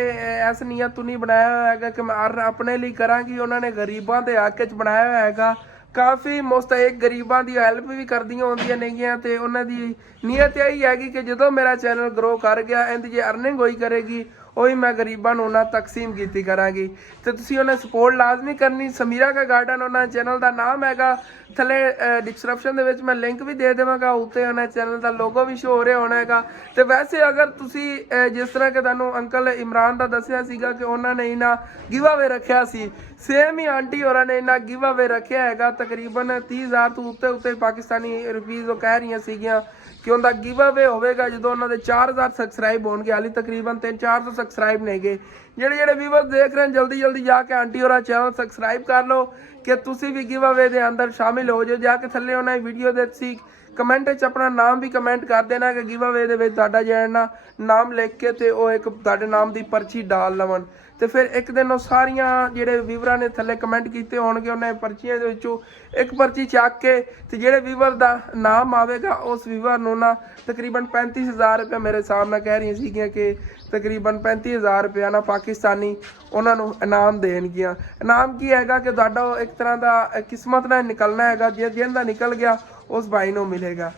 ਐਸ ਨੀਅਤ ਤੋਂ ਨਹੀਂ ਬਣਾਇਆ ਹੋਇਆ ਹੈਗਾ ਕਿ ਮੈਂ ਆਪਣੇ ਲਈ ਕਰਾਂਗੀ। ਉਹਨਾਂ ਨੇ ਗਰੀਬਾਂ ਦੇ ਹੱਕ 'ਚ ਬਣਾਇਆ ਹੋਇਆ ਹੈਗਾ। ਕਾਫੀ ਮੁਸਤਹਿਕ ਗਰੀਬਾਂ ਦੀ ਹੈਲਪ ਵੀ ਕਰਦੀਆਂ ਹੁੰਦੀਆਂ ਨੇਗੀਆਂ ਤੇ ਉਹਨਾਂ ਦੀ ਨੀਅਤ ਇਹੀ ਹੈਗੀ ਕਿ ਜਦੋਂ ਮੇਰਾ ਚੈਨਲ ਗਰੋ ਕਰ ਗਿਆ, ਇਹਦੀ ਜੇ ਅਰਨਿੰਗ ਹੋਈ ਕਰੇਗੀ ਉਹੀ ਮੈਂ ਗਰੀਬਾਂ ਨੂੰ ਉਹਨਾਂ ਤਕਸੀਮ ਕੀਤੀ ਕਰਾਂਗੀ। ਤੇ ਤੁਸੀਂ ਉਹਨਾਂ ਸਪੋਰਟ ਲਾਜ਼ਮੀ ਕਰਨੀ। ਸਮੀਰਾ ਕਾ ਗਾਰਡਨ ਉਹਨਾਂ ਚੈਨਲ ਦਾ ਨਾਮ ਹੈਗਾ, ਥੱਲੇ ਡਿਸਕ੍ਰਿਪਸ਼ਨ ਦੇ ਵਿੱਚ ਮੈਂ ਲਿੰਕ ਵੀ ਦੇ ਦੇਵਾਂਗਾ, ਉੱਤੇ ਉਹਨਾਂ ਚੈਨਲ ਦਾ ਲੋਗੋ ਵੀ ਸ਼ੋ ਹੋ ਰਿਹਾ ਹੋਣਾ ਹੈਗਾ। ਤੇ ਵੈਸੇ ਅਗਰ ਤੁਸੀਂ ਜਿਸ ਤਰ੍ਹਾਂ ਕਿ ਤੁਹਾਨੂੰ ਅੰਕਲ ਇਮਰਾਨ ਦਾ ਦੱਸਿਆ ਸੀਗਾ ਕਿ ਉਹਨਾਂ ਨੇ ਇਹਨਾਂ ਗਿਵ ਅਵੇ ਰੱਖਿਆ ਸੀ, ਸੇਮ ਹੀ ਆਂਟੀ ਹੋਰਾਂ ਨੇ ਇਹਨਾਂ ਗਿਵ ਅਵੇ ਰੱਖਿਆ ਹੈਗਾ। ਤਕਰੀਬਨ 30,000 ਤੋਂ ਉੱਤੇ ਪਾਕਿਸਤਾਨੀ ਰੁਪਈਸ ਉਹ ਕਹਿ ਰਹੀਆਂ ਸੀਗੀਆਂ ਕਿ ਉਹਦਾ ਗਿਵ ਅਵੇ ਹੋਵੇਗਾ ਜਦੋਂ ਉਹਨਾਂ ਦੇ 4000 ਸਬਸਕ੍ਰਾਈਬ ਹੋਣਗੇ। ਹਾਲੀ ਤਕਰੀਬਨ 300-400 ਸਬਸਕ੍ਰਾਈਬ ਨੇਗੇ। ਜਿਹੜੇ ਵੀਵਰਸ ਦੇਖ ਰਹੇ ਨੇ ਜਲਦੀ ਜਾ ਕੇ ਆਂਟੀ ਹੋਰਾਂ ਚੈਨਲ ਸਬਸਕ੍ਰਾਈਬ ਕਰ ਲਓ ਕਿ ਤੁਸੀਂ ਵੀ ਗਿਵ ਅਵੇ ਦੇ ਅੰਦਰ ਸ਼ਾਮਿਲ ਹੋ ਜਾਓ। ਜਾ ਕੇ ਥੱਲੇ ਉਹਨਾਂ ਦੀ ਵੀਡੀਓ ਦੇ ਤੁਸੀਂ ਕਮੈਂਟ 'ਚ ਆਪਣਾ ਨਾਮ ਵੀ ਕਮੈਂਟ ਕਰ ਦੇਣਾ ਕਿ ਗਿਵ ਅਵੇ ਦੇ ਵਿੱਚ ਤੁਹਾਡਾ ਜਿਹੜਾ ਨਾਮ ਲਿਖ ਕੇ ਤੇ ਉਹ ਇੱਕ ਤੁਹਾਡੇ ਨਾਮ ਦੀ ਪਰਚੀ ਡਾਲ ਲਵਣ। ਤੇ ਫਿਰ ਇੱਕ ਦਿਨ ਉਹ ਸਾਰੀਆਂ ਜਿਹੜੇ ਵੀਵਰਾਂ ਨੇ ਥੱਲੇ ਕਮੈਂਟ ਕੀਤੇ ਹੋਣਗੇ ਉਹਨਾਂ ਪਰਚੀਆਂ ਦੇ ਵਿੱਚੋਂ ਇੱਕ ਪਰਚੀ ਚੱਕ ਕੇ ਤੇ ਜਿਹੜੇ ਵੀਵਰ ਦਾ ਨਾਮ ਆਵੇਗਾ ਉਸ ਵੀਵਰ ਨੂੰ ਨਾ ਤਕਰੀਬਨ 35,000 ਰੁਪਏ ਮੇਰੇ ਹਿਸਾਬ ਨਾਲ ਕਹਿ ਰਹੀਆਂ ਸੀਗੀਆਂ ਕਿ ਤਕਰੀਬਨ 35,000 ਰੁਪਏ ਨਾ ਪਾਕਿਸਤਾਨੀ ਉਹਨਾਂ ਨੂੰ ਇਨਾਮ ਦੇਣਗੀਆਂ। ਇਨਾਮ ਕੀ ਹੈਗਾ ਕਿ ਤੁਹਾਡਾ ਇੱਕ ਤਰ੍ਹਾਂ ਦਾ ਕਿਸਮਤ ਨਾਲ ਨਿਕਲਣਾ ਹੈਗਾ, ਜੇ ਦਿਨ ਦਾ ਨਿਕਲ ਗਿਆ ਉਸ ਭਾਈ ਨੂੰ ਮਿਲੇਗਾ।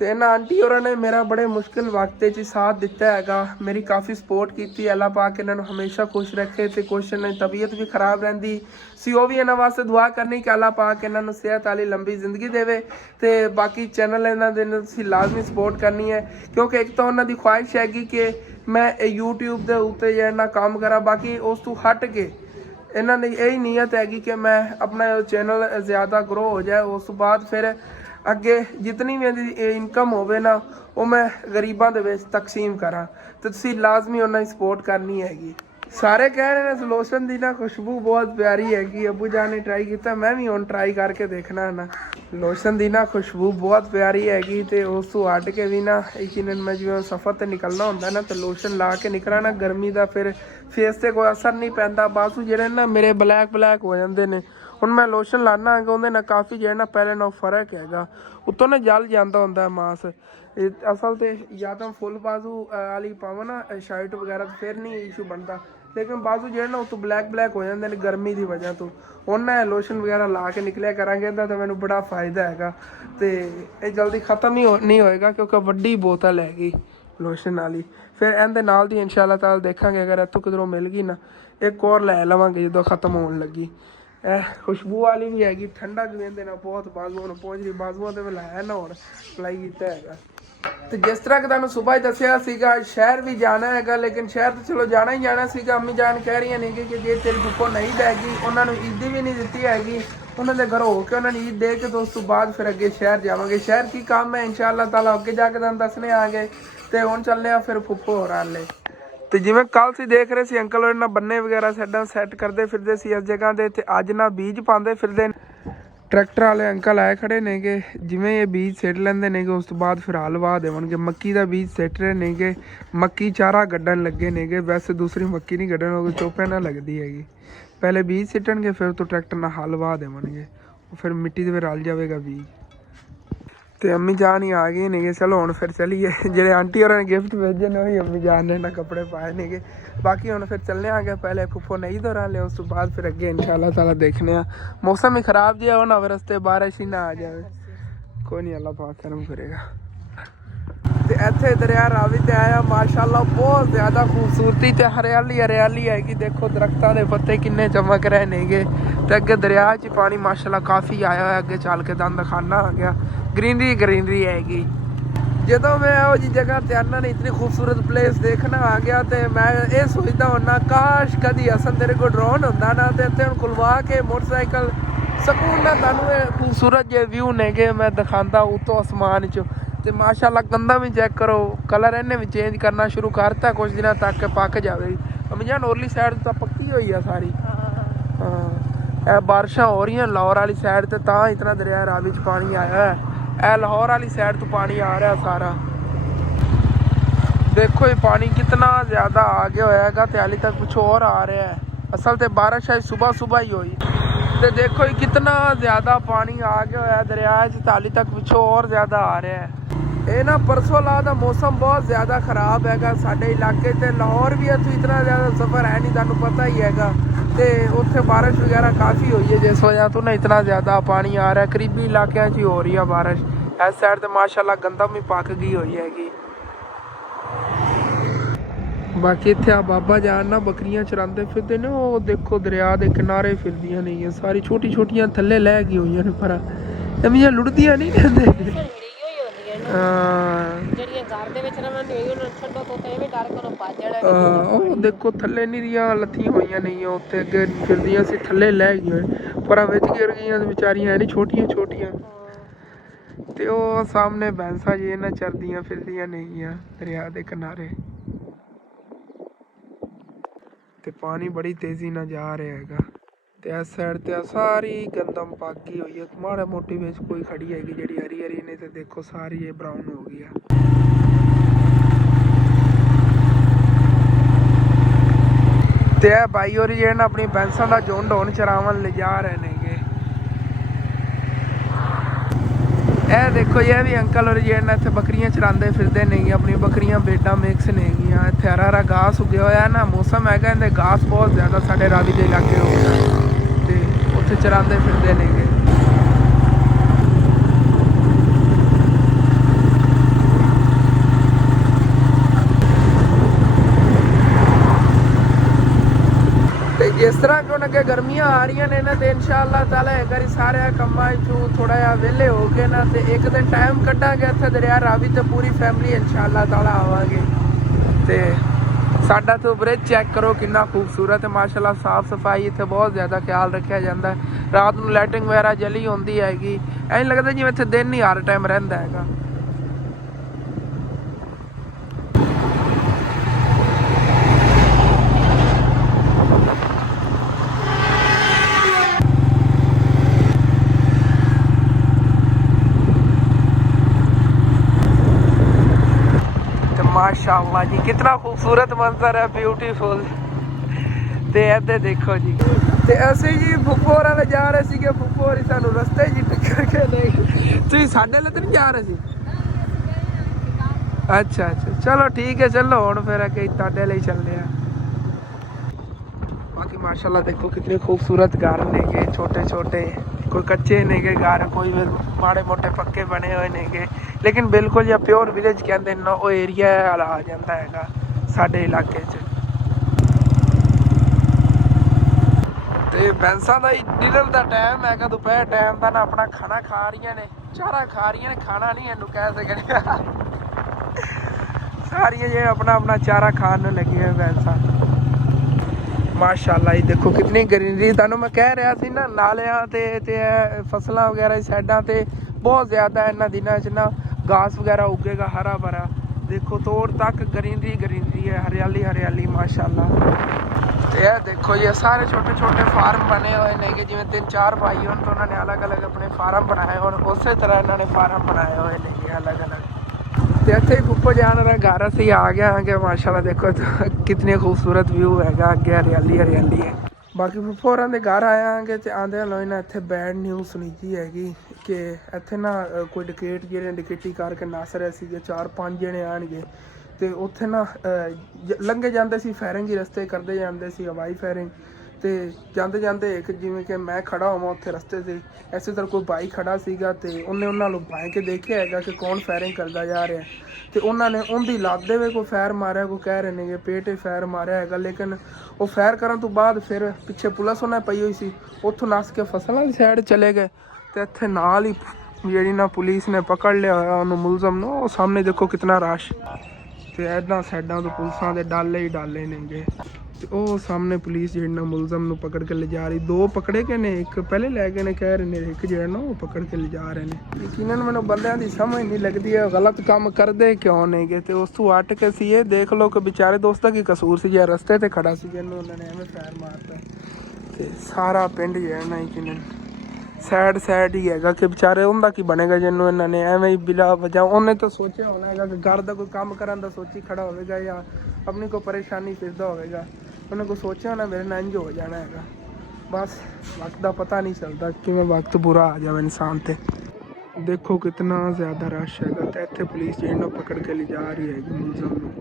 ਤੇ ਇਹਨਾਂ ਆਂਟੀ ਹੋਰਾਂ ਨੇ ਮੇਰਾ ਬੜੇ ਮੁਸ਼ਕਿਲ ਵਕਤ 'ਚ ਸਾਥ ਦਿੱਤਾ ਹੈਗਾ, ਮੇਰੀ ਕਾਫੀ ਸਪੋਰਟ ਕੀਤੀ। ਅੱਲਾਹ ਪਾਕ ਇਹਨਾਂ ਨੂੰ ਹਮੇਸ਼ਾ ਖੁਸ਼ ਰੱਖੇ ਤੇ ਕੁਛ ਨੇ ਤਬੀਅਤ ਵੀ ਖਰਾਬ ਰਹਿੰਦੀ ਸੀ, ਉਹ ਵੀ ਇਹਨਾਂ ਵਾਸਤੇ ਦੁਆ ਕਰਨੀ ਕਿ ਅੱਲਾਹ ਪਾਕ ਇਹਨਾਂ ਨੂੰ ਸਿਹਤ ਵਾਲੀ ਲੰਬੀ ਜ਼ਿੰਦਗੀ ਦੇਵੇ। ਤੇ ਬਾਕੀ ਚੈਨਲ ਇਹਨਾਂ ਦੇ ਤੁਸੀਂ ਲਾਜ਼ਮੀ ਸਪੋਰਟ ਕਰਨੀ ਹੈ, ਕਿਉਂਕਿ ਇੱਕ ਤਾਂ ਉਹਨਾਂ ਦੀ ਖੁਆਇਸ਼ ਹੈਗੀ ਕਿ ਮੈਂ YouTube ਦੇ ਉੱਤੇ ਜਿਹੜਾ ਕੰਮ ਕਰਾਂ, ਬਾਕੀ ਉਸ ਤੋਂ ਹਟ ਕੇ ਇਹਨਾਂ ਦੀ ਇਹੀ ਨੀਅਤ ਹੈਗੀ ਕਿ ਮੈਂ ਆਪਣਾ ਚੈਨਲ ਜ਼ਿਆਦਾ ਗਰੋ ਹੋ ਜਾਏ, ਉਸ ਤੋਂ ਬਾਅਦ ਫਿਰ ਅੱਗੇ ਜਿਤਨੀ ਵੀ ਇਹਦੀ ਇਨਕਮ ਹੋਵੇ ਨਾ ਉਹ ਮੈਂ ਗਰੀਬਾਂ ਦੇ ਵਿੱਚ ਤਕਸੀਮ ਕਰਾਂ, ਤੇ ਤੁਸੀਂ ਲਾਜ਼ਮੀ ਉਹਨਾਂ ਦੀ ਸਪੋਰਟ ਕਰਨੀ ਹੈਗੀ। ਸਾਰੇ ਕਹਿ ਰਹੇ ਨੇ ਲੋਸ਼ਨ ਦੀ ਨਾ ਖੁਸ਼ਬੂ ਬਹੁਤ ਪਿਆਰੀ ਹੈਗੀ, ਅੱਬੂ ਜਾਨ ਨੇ ਟਰਾਈ ਕੀਤਾ, ਮੈਂ ਵੀ ਹੁਣ ਟਰਾਈ ਕਰਕੇ ਦੇਖਣਾ ਨਾ। ਲੋਸ਼ਨ ਦੀ ਨਾ ਖੁਸ਼ਬੂ ਬਹੁਤ ਪਿਆਰੀ ਹੈਗੀ, ਤੇ ਉਸ ਤੋਂ ਹਟ ਕੇ ਵੀ ਨਾ ਯਕੀਨਨ ਮੈਂ ਜਿਵੇਂ ਸਫ਼ਰ ਤੇ ਨਿਕਲਣਾ ਹੁੰਦਾ ਨਾ ਤੇ ਲੋਸ਼ਨ ਲਾ ਕੇ ਨਿਕਲਾਂ ਨਾ, ਗਰਮੀ ਦਾ ਫਿਰ ਫੇਸ ਤੇ ਕੋਈ ਅਸਰ ਨਹੀਂ ਪੈਂਦਾ। ਬਾਸੂ ਜਿਹੜੇ ਨਾ ਮੇਰੇ ਬਲੈਕ ਹੋ ਜਾਂਦੇ ਨੇ, ਹੁਣ ਮੈਂ ਲੋਸ਼ਨ ਲਾਣਾ ਹੈਗਾ ਉਹਦੇ ਨਾਲ ਕਾਫੀ ਜਿਹੜਾ ਨਾ ਪਹਿਲੇ ਨਾਲੋਂ ਫਰਕ ਹੈਗਾ। ਉੱਤੋਂ ਨਾ ਜਲ ਜਾਂਦਾ ਹੁੰਦਾ ਮਾਸ। ਅਸਲ ਤੇ ਜਾਂ ਤਾਂ ਫੁੱਲ ਬਾਜ਼ੂ ਵਾਲੀ ਪਾਵਾਂ ਨਾ ਸ਼ਰਟ ਵਗੈਰਾ ਫਿਰ ਨਹੀਂ ਇਸ਼ੂ ਬਣਦਾ, ਲੇਕਿਨ ਬਾਜ਼ੂ ਜਿਹੜੇ ਨਾ ਉੱਤੋਂ ਬਲੈਕ ਹੋ ਜਾਂਦੇ ਨੇ ਗਰਮੀ ਦੀ ਵਜ੍ਹਾ ਤੋਂ। ਹੁਣ ਨਾ ਲੋਸ਼ਨ ਵਗੈਰਾ ਲਾ ਕੇ ਨਿਕਲਿਆ ਕਰਾਂਗੇ, ਇਹਦਾ ਤਾਂ ਮੈਨੂੰ ਬੜਾ ਫਾਇਦਾ ਹੈਗਾ, ਤੇ ਇਹ ਜਲਦੀ ਖ਼ਤਮ ਹੀ ਨਹੀਂ ਹੋਏਗਾ ਕਿਉਂਕਿ ਵੱਡੀ ਬੋਤਲ ਹੈਗੀ ਲੋਸ਼ਨ ਵਾਲੀ। ਫਿਰ ਇਹਦੇ ਨਾਲ ਦੀ ਇਨਸ਼ਾਅੱਲਾ ਤਾਲਾ ਦੇਖਾਂਗੇ, ਅਗਰ ਇੱਥੋਂ ਕਿਧਰੋਂ ਮਿਲ ਗਈ ਨਾ ਇੱਕ ਹੋਰ ਲੈ ਲਵਾਂਗੇ ਜਦੋਂ ਖ਼ਤਮ ਹੋਣ ਲੱਗੀ। ਇਹ ਖੁਸ਼ਬੂ ਵਾਲੀ ਵੀ ਹੈਗੀ, ਠੰਡਾ ਵੀ ਇਹਦੇ ਨਾਲ ਬਹੁਤ ਬਾਜ਼ੂਆਂ ਨੂੰ ਪਹੁੰਚ ਰਹੀ, ਬਾਜ਼ੂਆਂ ਤੇ ਮੈਂ ਲਾਇਆ ਨਾ ਹੁਣ ਅਪਲਾਈ ਕੀਤਾ ਹੈਗਾ। ਤੇ ਜਿਸ ਤਰ੍ਹਾਂ ਕਿ ਤੁਹਾਨੂੰ ਸੁਬਾਹ ਹੀ ਦੱਸਿਆ ਸੀਗਾ ਸ਼ਹਿਰ ਵੀ ਜਾਣਾ ਹੈਗਾ, ਲੇਕਿਨ ਸ਼ਹਿਰ ਤਾਂ ਚਲੋ ਜਾਣਾ ਹੀ ਜਾਣਾ ਸੀਗਾ। ਅੰਮੀ ਜਾਨ ਕਹਿ ਰਹੀਆਂ ਨੇ ਕਿ ਜੇ ਤੇਰੀ ਫੁੱਫੋ ਨਹੀਂ ਦੇਗੀ, ਉਹਨਾਂ ਨੂੰ ਈਦ ਵੀ ਨਹੀਂ ਦਿੱਤੀ ਹੈਗੀ, ਉਹਨਾਂ ਦੇ ਘਰੋਂ ਹੋ ਕੇ ਉਹਨਾਂ ਨੇ ਈਦ ਦੇ ਕੇ ਤੋਂ ਉਸ ਤੋਂ ਬਾਅਦ ਫਿਰ ਅੱਗੇ ਸ਼ਹਿਰ ਜਾਵਾਂਗੇ। ਸ਼ਹਿਰ ਕੀ ਕੰਮ ਹੈ ਇਨਸ਼ਾਅੱਲਾ ਤਾਲਾ ਅੱਗੇ ਜਾ ਕੇ ਤੁਹਾਨੂੰ ਦੱਸਣੇ ਆਗੇ। ਤੇ ਹੁਣ ਚੱਲਦੇ ਆ ਫਿਰ ਫੁੱਫੋ ਹੋਰਾਂ ਲੈ। ਤੇ ਜਿਵੇਂ ਕੱਲ ਸੀ ਦੇਖ ਰਹੇ ਸੀ ਅੰਕਲ ਉਹਨਾਂ ਬੰਨੇ ਵਗੈਰਾ ਸਾਡਾ ਸੈੱਟ ਕਰਦੇ ਫਿਰਦੇ ਸੀ ਇਸ ਜਗ੍ਹਾ ਤੇ, ਤੇ ਅੱਜ ਨਾ ਬੀਜ ਪਾਉਂਦੇ ਫਿਰਦੇ। ਟਰੈਕਟਰ ਵਾਲੇ ਅੰਕਲ ਆਏ ਖੜੇ ਨੇਗੇ, ਜਿਵੇਂ ਇਹ ਬੀਜ ਸਿੱਟ ਲੈਂਦੇ ਨੇਗੇ ਉਸ ਤੋਂ ਬਾਅਦ ਫਿਰ ਹਲ ਵਾਹ ਦੇਵਣਗੇ। ਮੱਕੀ ਦਾ ਬੀਜ ਸਿੱਟ ਰਹੇ ਨੇਗੇ, ਮੱਕੀ ਚਾਰਾ ਗੱਡਣ ਲੱਗੇ ਨੇਗੇ। ਵੈਸੇ ਦੂਸਰੀ ਮੱਕੀ ਨਹੀਂ ਗੱਡਣ, ਉਹ ਚੋਪਿਆਂ ਨਾਲ ਲੱਗਦੀ ਹੈਗੀ। ਪਹਿਲੇ ਬੀਜ ਸਿੱਟਣਗੇ ਫਿਰ ਤੋਂ ਟਰੈਕਟਰ ਨਾਲ ਹਲ ਵਾਹ ਦੇਵਣਗੇ, ਉਹ ਫਿਰ ਮਿੱਟੀ ਦੇ ਵਿੱਚ ਰਲ ਜਾਵੇਗਾ ਬੀਜ। ਤੇ ਅੰਮੀ ਜਾਨ ਹੀ ਆ ਗਏ ਨੇਗੇ, ਚਲੋ ਹੁਣ ਫਿਰ ਚਲੀਏ। ਜਿਹੜੇ ਆਂਟੀ ਹੋਰਾਂ ਨੇ ਗਿਫਟ ਭੇਜੇ ਨੇ ਉਹੀ ਅੰਮੀ ਜਾਨ ਨੇ ਨਾ ਕੱਪੜੇ ਪਾਏ ਨੇਗੇ। ਬਾਕੀ ਹੁਣ ਫਿਰ ਚੱਲਣੇ ਆ ਗਏ, ਪਹਿਲੇ ਫੁੱਫੋ ਨਹੀਂ ਦੌਰਾਨ ਲਿਆ, ਉਸ ਤੋਂ ਬਾਅਦ ਫਿਰ ਅੱਗੇ ਇਨਸ਼ਾਅੱਲਾ ਤਾਲਾ ਦੇਖਣੇ ਆ। ਮੌਸਮ ਹੀ ਖਰਾਬ ਜਿਹਾ ਹੋਣਾ, ਰਸਤੇ ਬਾਰਿਸ਼ ਹੀ ਨਾ ਆ ਜਾਵੇ, ਕੋਈ ਨਹੀਂ ਅੱਲਾ ਪਾਕ ਕਰਮ ਕਰੇਗਾ। ਤੇ ਇੱਥੇ ਦਰਿਆ ਰਾਵੀ ਤੇ ਆਇਆ, ਮਾਸ਼ਾਅੱਲਾ ਬਹੁਤ ਜ਼ਿਆਦਾ ਖੂਬਸੂਰਤੀ ਤੇ ਹਰਿਆਲੀ ਹੈਗੀ। ਦੇਖੋ ਦਰਖਤਾਂ ਦੇ ਪੱਤੇ ਕਿੰਨੇ ਚਮਕ ਰਹੇ ਨੇਗੇ, ਤੇ ਅੱਗੇ ਦਰਿਆ 'ਚ ਪਾਣੀ ਮਾਸ਼ਾਅੱਲਾ ਕਾਫੀ ਆਇਆ ਹੋਇਆ। ਅੱਗੇ ਚੱਲ ਕੇ ਦੰਦ ਖਾਨਾ ਆ ਗਿਆ, ਗ੍ਰੀਨਰੀ ਹੈਗੀ। ਜਦੋਂ ਮੈਂ ਉਹ ਜੀ ਜਗ੍ਹਾ ਤੇ ਆਨਾ ਨੇ ਇਤਨੀ ਖੂਬਸੂਰਤ ਪਲੇਸ ਦੇਖਣਾ ਆ ਗਿਆ, ਤੇ ਮੈਂ ਇਹ ਸੋਚਦਾ ਹੁੰਦਾ ਕਾਸ਼ ਕਦੀ ਅਸਲ ਤੇਰੇ ਕੋਲ ਡਰੋਨ ਹੁੰਦਾ ਨਾ, ਤੇ ਇੱਥੇ ਹੁਣ ਖੁਲਵਾ ਕੇ ਮੋਟਰਸਾਈਕਲ ਸਕੂਨ ਨਾਲ ਤੁਹਾਨੂੰ ਇਹ ਖੂਬਸੂਰਤ ਜਿਹੇ ਵਿਊ ਨੇਗੇ ਮੈਂ ਦਿਖਾਉਂਦਾ ਉੱਤੋਂ ਅਸਮਾਨ 'ਚ। ਤੇ ਮਾਸ਼ਾਅੱਲਾ ਕੰਧਾਂ ਵੀ ਚੈੱਕ ਕਰੋ, ਕਲਰ ਇਹਨੇ ਵੀ ਚੇਂਜ ਕਰਨਾ ਸ਼ੁਰੂ ਕਰਤਾ, ਕੁਝ ਦਿਨਾਂ ਤੱਕ ਪੱਕ ਜਾਵੇਗੀ। ਅਮੀਜਾਨ ਉਰਲੀ ਸਾਈਡ ਤਾਂ ਪੱਕੀ ਹੋਈ ਆ ਸਾਰੀ। ਹਾਂ ਇਹ ਬਾਰਿਸ਼ਾਂ ਹੋ ਰਹੀਆਂ ਲਾਹੌਰ ਵਾਲੀ ਸਾਈਡ ਤੇ, ਤਾਂ ਇਤਨਾ ਦਰਿਆ ਰਾਵੀ 'ਚ ਪਾਣੀ ਆਇਆ ਹੈ। ਇਹ ਲਾਹੌਰ ਵਾਲੀ ਸਾਈਡ ਤੋਂ ਪਾਣੀ ਆ ਰਿਹਾ ਸਾਰਾ। ਦੇਖੋ ਇਹ ਪਾਣੀ ਕਿਤਨਾ ਜ਼ਿਆਦਾ ਆ ਗਿਆ ਹੋਏਗਾ, ਤੇ ਹਾਲੇ ਤੱਕ ਕੁਛ ਹੋਰ ਆ ਰਿਹਾ ਹੈ। ਅਸਲ ਤੇ ਬਾਰਿਸ਼ ਹੈ ਸੁਬਹ ਹੀ ਹੋਈ, ਤੇ ਦੇਖੋ ਇਹ ਕਿਤਨਾ ਜ਼ਿਆਦਾ ਪਾਣੀ ਆ ਗਿਆ ਹੋਇਆ ਦਰਿਆ 'ਚ, ਤੇ ਹਾਲੇ ਤੱਕ ਪਿੱਛੋਂ ਹੋਰ ਜ਼ਿਆਦਾ ਆ ਰਿਹਾ ਹੈ। ਇਹ ਨਾ ਪਰਸੋਂ ਲਾ ਦਾ ਮੌਸਮ ਬਹੁਤ ਜ਼ਿਆਦਾ ਖਰਾਬ ਹੈਗਾ ਸਾਡੇ ਇਲਾਕੇ 'ਤੇ। ਲਾਹੌਰ ਵੀ ਇੱਥੋਂ ਇਤਨਾ ਜ਼ਿਆਦਾ ਸਫ਼ਰ ਹੈ ਨਹੀਂ, ਤੁਹਾਨੂੰ ਪਤਾ ਹੀ ਹੈਗਾ, ਤੇ ਉੱਥੇ ਬਾਰਿਸ਼ ਵਗੈਰਾ ਕਾਫੀ ਹੋਈ ਹੈ, ਜਿਸ ਵਜ੍ਹਾ ਤੋਂ ਨਾ ਇਤਨਾ ਜ਼ਿਆਦਾ ਪਾਣੀ ਆ ਰਿਹਾ। ਕਰੀਬੀ ਇਲਾਕਿਆਂ 'ਚ ਹੀ ਹੋ ਰਹੀ ਆ ਬਾਰਿਸ਼। ਇਸ ਸਾਈਡ ਤੇ ਮਾਸ਼ਾਅੱਲਾ ਗੰਦਮ ਵੀ ਪੱਕ ਗਈ ਹੋਈ ਹੈਗੀ। ਬਾਕੀ ਇੱਥੇ ਆ ਬਾਬਾ ਜਾਨ ਨਾ ਬੱਕਰੀਆਂ ਚਰਾਉਂਦੇ ਫਿਰਦੇ ਨੇ, ਉਹ ਦੇਖੋ ਦਰਿਆ ਦੇ ਕਿਨਾਰੇ ਫਿਰਦੀਆਂ ਨੇ, ਸਾਰੀ ਛੋਟੀਆਂ ਥੱਲੇ ਲੈ ਗਈ ਹੋਈਆਂ ਨੇ, ਪਰ ਐਵੇਂ ਲੁੱਟਦੀਆਂ ਨਹੀਂ ਰਹਿੰਦੇ। ਜਿਹੜੀਆਂ ਘਰ ਦੇ ਵਿੱਚ ਰਵਣ ਨੇ ਉਹਨਾਂ ਨੂੰ ਛੱਡੋ ਤਾਂ ਐਵੇਂ ਡਰ ਕੇ ਭੱਜ ਜਾਣਾ। ਉਹ ਦੇਖੋ ਥੱਲੇ ਨਹੀਂ ਰੀਆਂ ਲੱਥੀਆਂ ਹੋਈਆਂ ਨਹੀਂ, ਉੱਥੇ ਅੱਗੇ ਫਿਰਦੀਆਂ ਸੀ, ਥੱਲੇ ਲੈ ਗਈਆਂ ਪਰ ਵਿੱਚ ਗਿਰ ਗਈਆਂ ਵਿਚਾਰੀਆਂ ਐ ਨੀ ਛੋਟੀਆਂ। ਤੇ ਉਹ ਸਾਹਮਣੇ ਭੈਂਸਾਂ ਜੀ ਇਹਨਾਂ ਚਰਦੀਆਂ ਫਿਰਦੀਆਂ ਨੇਗੀਆਂ ਦਰਿਆ ਦੇ ਕਿਨਾਰੇ, ਤੇ ਪਾਣੀ ਬੜੀ ਤੇਜ਼ੀ ਨਾਲ ਜਾ ਰਿਹਾ ਹੈਗਾ। ਤੇ ਇਸ ਸਾਈਡ ਤੇ ਸਾਰੀ ਗੰਦਮ ਪਾਕੀ ਹੋਈ ਹੈ, ਮਾੜਾ ਮੋਟੀ ਵਿੱਚ ਕੋਈ ਖੜੀ ਹੈਗੀ ਜਿਹੜੀ ਹਰੀ ਨੇ, ਤੇ ਦੇਖੋ ਸਾਰੀ ਇਹ ਬਰਾਊਨ ਹੋ ਗਈ ਆ। ਤੇ ਇਹ ਬਾਈ ਹੋਰੀ ਜਿਹੜੇ ਨਾ ਆਪਣੀ ਭੈਂਸਾਂ ਦਾ ਝੁੰਡ ਹੁਣ ਚਰਾਵਣ ਲਿਜਾ ਰਹੇ ਨੇਗੇ। ਇਹ ਦੇਖੋ ਇਹ ਵੀ ਅੰਕਲ ਹੋਰੀ ਜਿਹੜੇ ਨਾ ਇੱਥੇ ਬੱਕਰੀਆਂ ਚਰਾਉਂਦੇ ਫਿਰਦੇ ਨੇਗੇ, ਆਪਣੀਆਂ ਬੱਕਰੀਆਂ ਬੇਟਾਂ ਮਿਕਸ ਨੇਗੀਆਂ। ਇੱਥੇ ਹਰਾ ਘਾਸ ਉੱਗਿਆ ਹੋਇਆ ਨਾ, ਮੌਸਮ ਹੈਗਾ ਇਹਦੇ ਘਾਸ ਬਹੁਤ ਜ਼ਿਆਦਾ ਸਾਡੇ ਰਾਵੀ ਦੇ ਇਲਾਕੇ ਹੋ ਗਿਆ, ਤੇ ਉੱਥੇ ਚਰਾਉਂਦੇ ਫਿਰਦੇ ਨੇਗੇ। ਤੇ ਜਿਸ ਤਰ੍ਹਾਂ ਕਿ ਹੁਣ ਅੱਗੇ ਗਰਮੀਆਂ ਆ ਰਹੀਆਂ ਨੇ ਨਾ, ਤੇ ਇਨਸ਼ਾਅੱਲਾ ਤਾਲਾ ਹੈਗਾ ਸਾਰੇ ਕੰਮਾਂ 'ਚੋਂ ਥੋੜਾ ਜਿਹਾ ਵਿਹਲੇ ਹੋ ਕੇ ਨਾ, ਤੇ ਇੱਕ ਦਿਨ ਟਾਈਮ ਕੱਢਾਂਗੇ ਇੱਥੇ ਦਰਿਆ ਰਾਵੀ ਤੇ ਪੂਰੀ ਫੈਮਿਲੀ ਇਨਸ਼ਾਅੱਲਾ ਤਾਲਾ ਆਵਾਂਗੇ। ਤੇ ਸਾਡਾ ਤੋਂ ਬ੍ਰਿਜ ਚੈੱਕ ਕਰੋ ਕਿੰਨਾ ਖੂਬਸੂਰਤ ਹੈ ਮਾਸ਼ਾਅੱਲਾ। ਸਾਫ ਸਫਾਈ ਇੱਥੇ ਬਹੁਤ ਜ਼ਿਆਦਾ ਖਿਆਲ ਰੱਖਿਆ ਜਾਂਦਾ ਹੈ। ਰਾਤ ਨੂੰ ਲਾਈਟਿੰਗ ਵਗੈਰਾ ਜਲੀ ਹੁੰਦੀ ਹੈਗੀ, ਐਂ ਲੱਗਦਾ ਜਿਵੇਂ ਇੱਥੇ ਦਿਨ ਹੀ ਹਰ ਟਾਈਮ ਰਹਿੰਦਾ ਹੈਗਾ। माशाअल्लाह जी कितना खूबसूरत मंजर है, ब्यूटीफुल। ते इधर देखो जी, ते ऐसे जी फुप्पो होरां दे जा रहे सीगे, फुप्पो होरी सानू रस्ते जी टक्कर के ले तुसीं साडे ले ते नहीं जा रहे सी? अच्छा अच्छा चलो ठीक है, चलो हुण फिर अगे तुहाडे लिए चलदे आ। बाकी माशाअल्लाह देखो कितने खूबसूरत घर नेगे, छोटे छोटे, कोई कच्चे नेगे घर, कोई माड़े मोटे पक्के बने हुए नेगे, लेकिन बिल्कुल जिहा प्योर विलेज कहते हैं ना वो एरिया आ जाता है साडे इलाके च। ते भैंसा का डिनर का टाइम है, दोपहर टाइम का ना अपना खाना खा रही ने, चारा खा रही ने, खाना नहीं इनू कह सकते सारियां जो अपना अपना चारा खाने लगी है भैंसा। माशाअल्लाह ये देखो कितनी ग्रीनरी, तुहानू मैं कह रहा सी ना नालियां ते फसलां वगैरह साइडां ते बहुत ज़्यादा इन्हां दिनां च ना घास वगैरह उगेगा हरा भरा। देखो तोड़ तक ग्रीनरी ग्रीनरी है, हरियाली हरियाली माशाअल्लाह। तो यह देखो ये सारे छोटे छोटे फार्म बने हुए ने, जिवें 3-4 भाई होन तो उन्होंने अलग अलग अपने फार्म बनाए होन, उस तरह इन्होंने फार्म बनाए हुए ने अलग अलग। तो इत्थे ही फुप्पो जान रहा घर असीं आ गए हैं कि माशाअल्लाह देखो तो कितनी खूबसूरत व्यू है, अगे हरियाली हरियाली है। बाकी फुप्पो होरां दे घर आया हैं ते आंदे लोई ना इत्थे बैड न्यूज़ सुनी जी हैगी कि इत्थे ना कोई डकैत जिहड़े डकैती करके नस रहे सीगे, 4-5 जने आणगे ते उत्थे ना लंघे जांदे सी, फायरिंग ही रस्ते करदे जांदे सी, हवाई फायरिंग। ते जांदे जांदे एक जिवें कि मैं खड़ा होवां उत्थे रस्ते ते इसे तरह कोई भाई खड़ा सीगा ते उन्हें उन्हां नूं भाई के देखिया हैगा कि कौन फायरिंग करदा जा रहा है, ते उन्होंने उनकी लत्त दे वे कोई फायर मारिया, कोई कह रहे ने पेट फायर मारिया हैगा, लेकिन वो फायर करन तो बाद फिर पिछे पुलिस उन्हें पई हुई सी, उत्थों नस के फसलों की साइड चले गए। तो इत्थे नाल ही जी ना पुलिस ने पकड़ लिया होया उन्होंने मुलजम नूं, वो सामने देखो कितना रश, तो इदां साइडां तो पुलिसां दे डाले ही डाले नेगे। तो वो सामने पुलिस जी ना मुलजम नूं पकड़ के ले जा रही, 2 पकड़े गए ने, एक पहले लै गए ने कह रहे ने, एक जो ना वो पकड़ के ले जा रहे हैं। यकीनन मैंने बंदियां दी समझ नहीं लगती है गलत काम करते क्यों नहीं गए। तो उस तू हट के सी ये देख लो कि बेचारे दोस्ता की कसूर सी, जो रस्ते ते खड़ा सी जिन्होंने उन्होंने एवं फायर मारता, तो सारा पिंड जो है ना यकीनन सैड सैड ही है कि बेचारे उनका की बनेगा जिन्होंने इन्होंने एवं ही बिला वजह उन्हें तो सोचा होना है कि घर का कोई काम करन दा सोची खड़ा होगा या अपनी कोई परेशानी फिरदा होगा, उन्हें को सोचा होना मेरे नाल इंज हो जाना है। बस वक्त का पता नहीं चलता कि वक्त बुरा आ जाए इंसान ते। देखो कितना ज़्यादा रश है, तो इत्थे पुलिस जी ना पकड़ के ले जा रही है मुलजम नूं।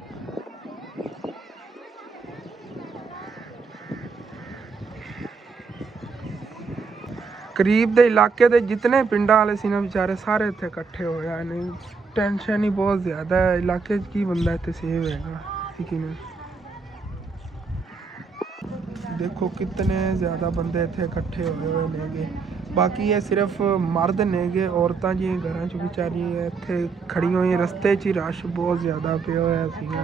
करीब दे इलाके दे जितने पिंडां वाले सी ना बेचारे सारे इत्थे इकट्ठे होए हैं। टेंशन ही बहुत ज़्यादा है, इलाके च की बंदा इत्थे सेव हैगा यकीनन। देखो कितने ज़्यादा बंदे इत्थे इकट्ठे होए हुए नेगे। बाकी ये सिर्फ मर्द नेगे, औरतां जी घरां च बेचारी इत्थे खड़ी हुई, रस्ते च ही रश बहुत ज़्यादा पिया होया सीगा।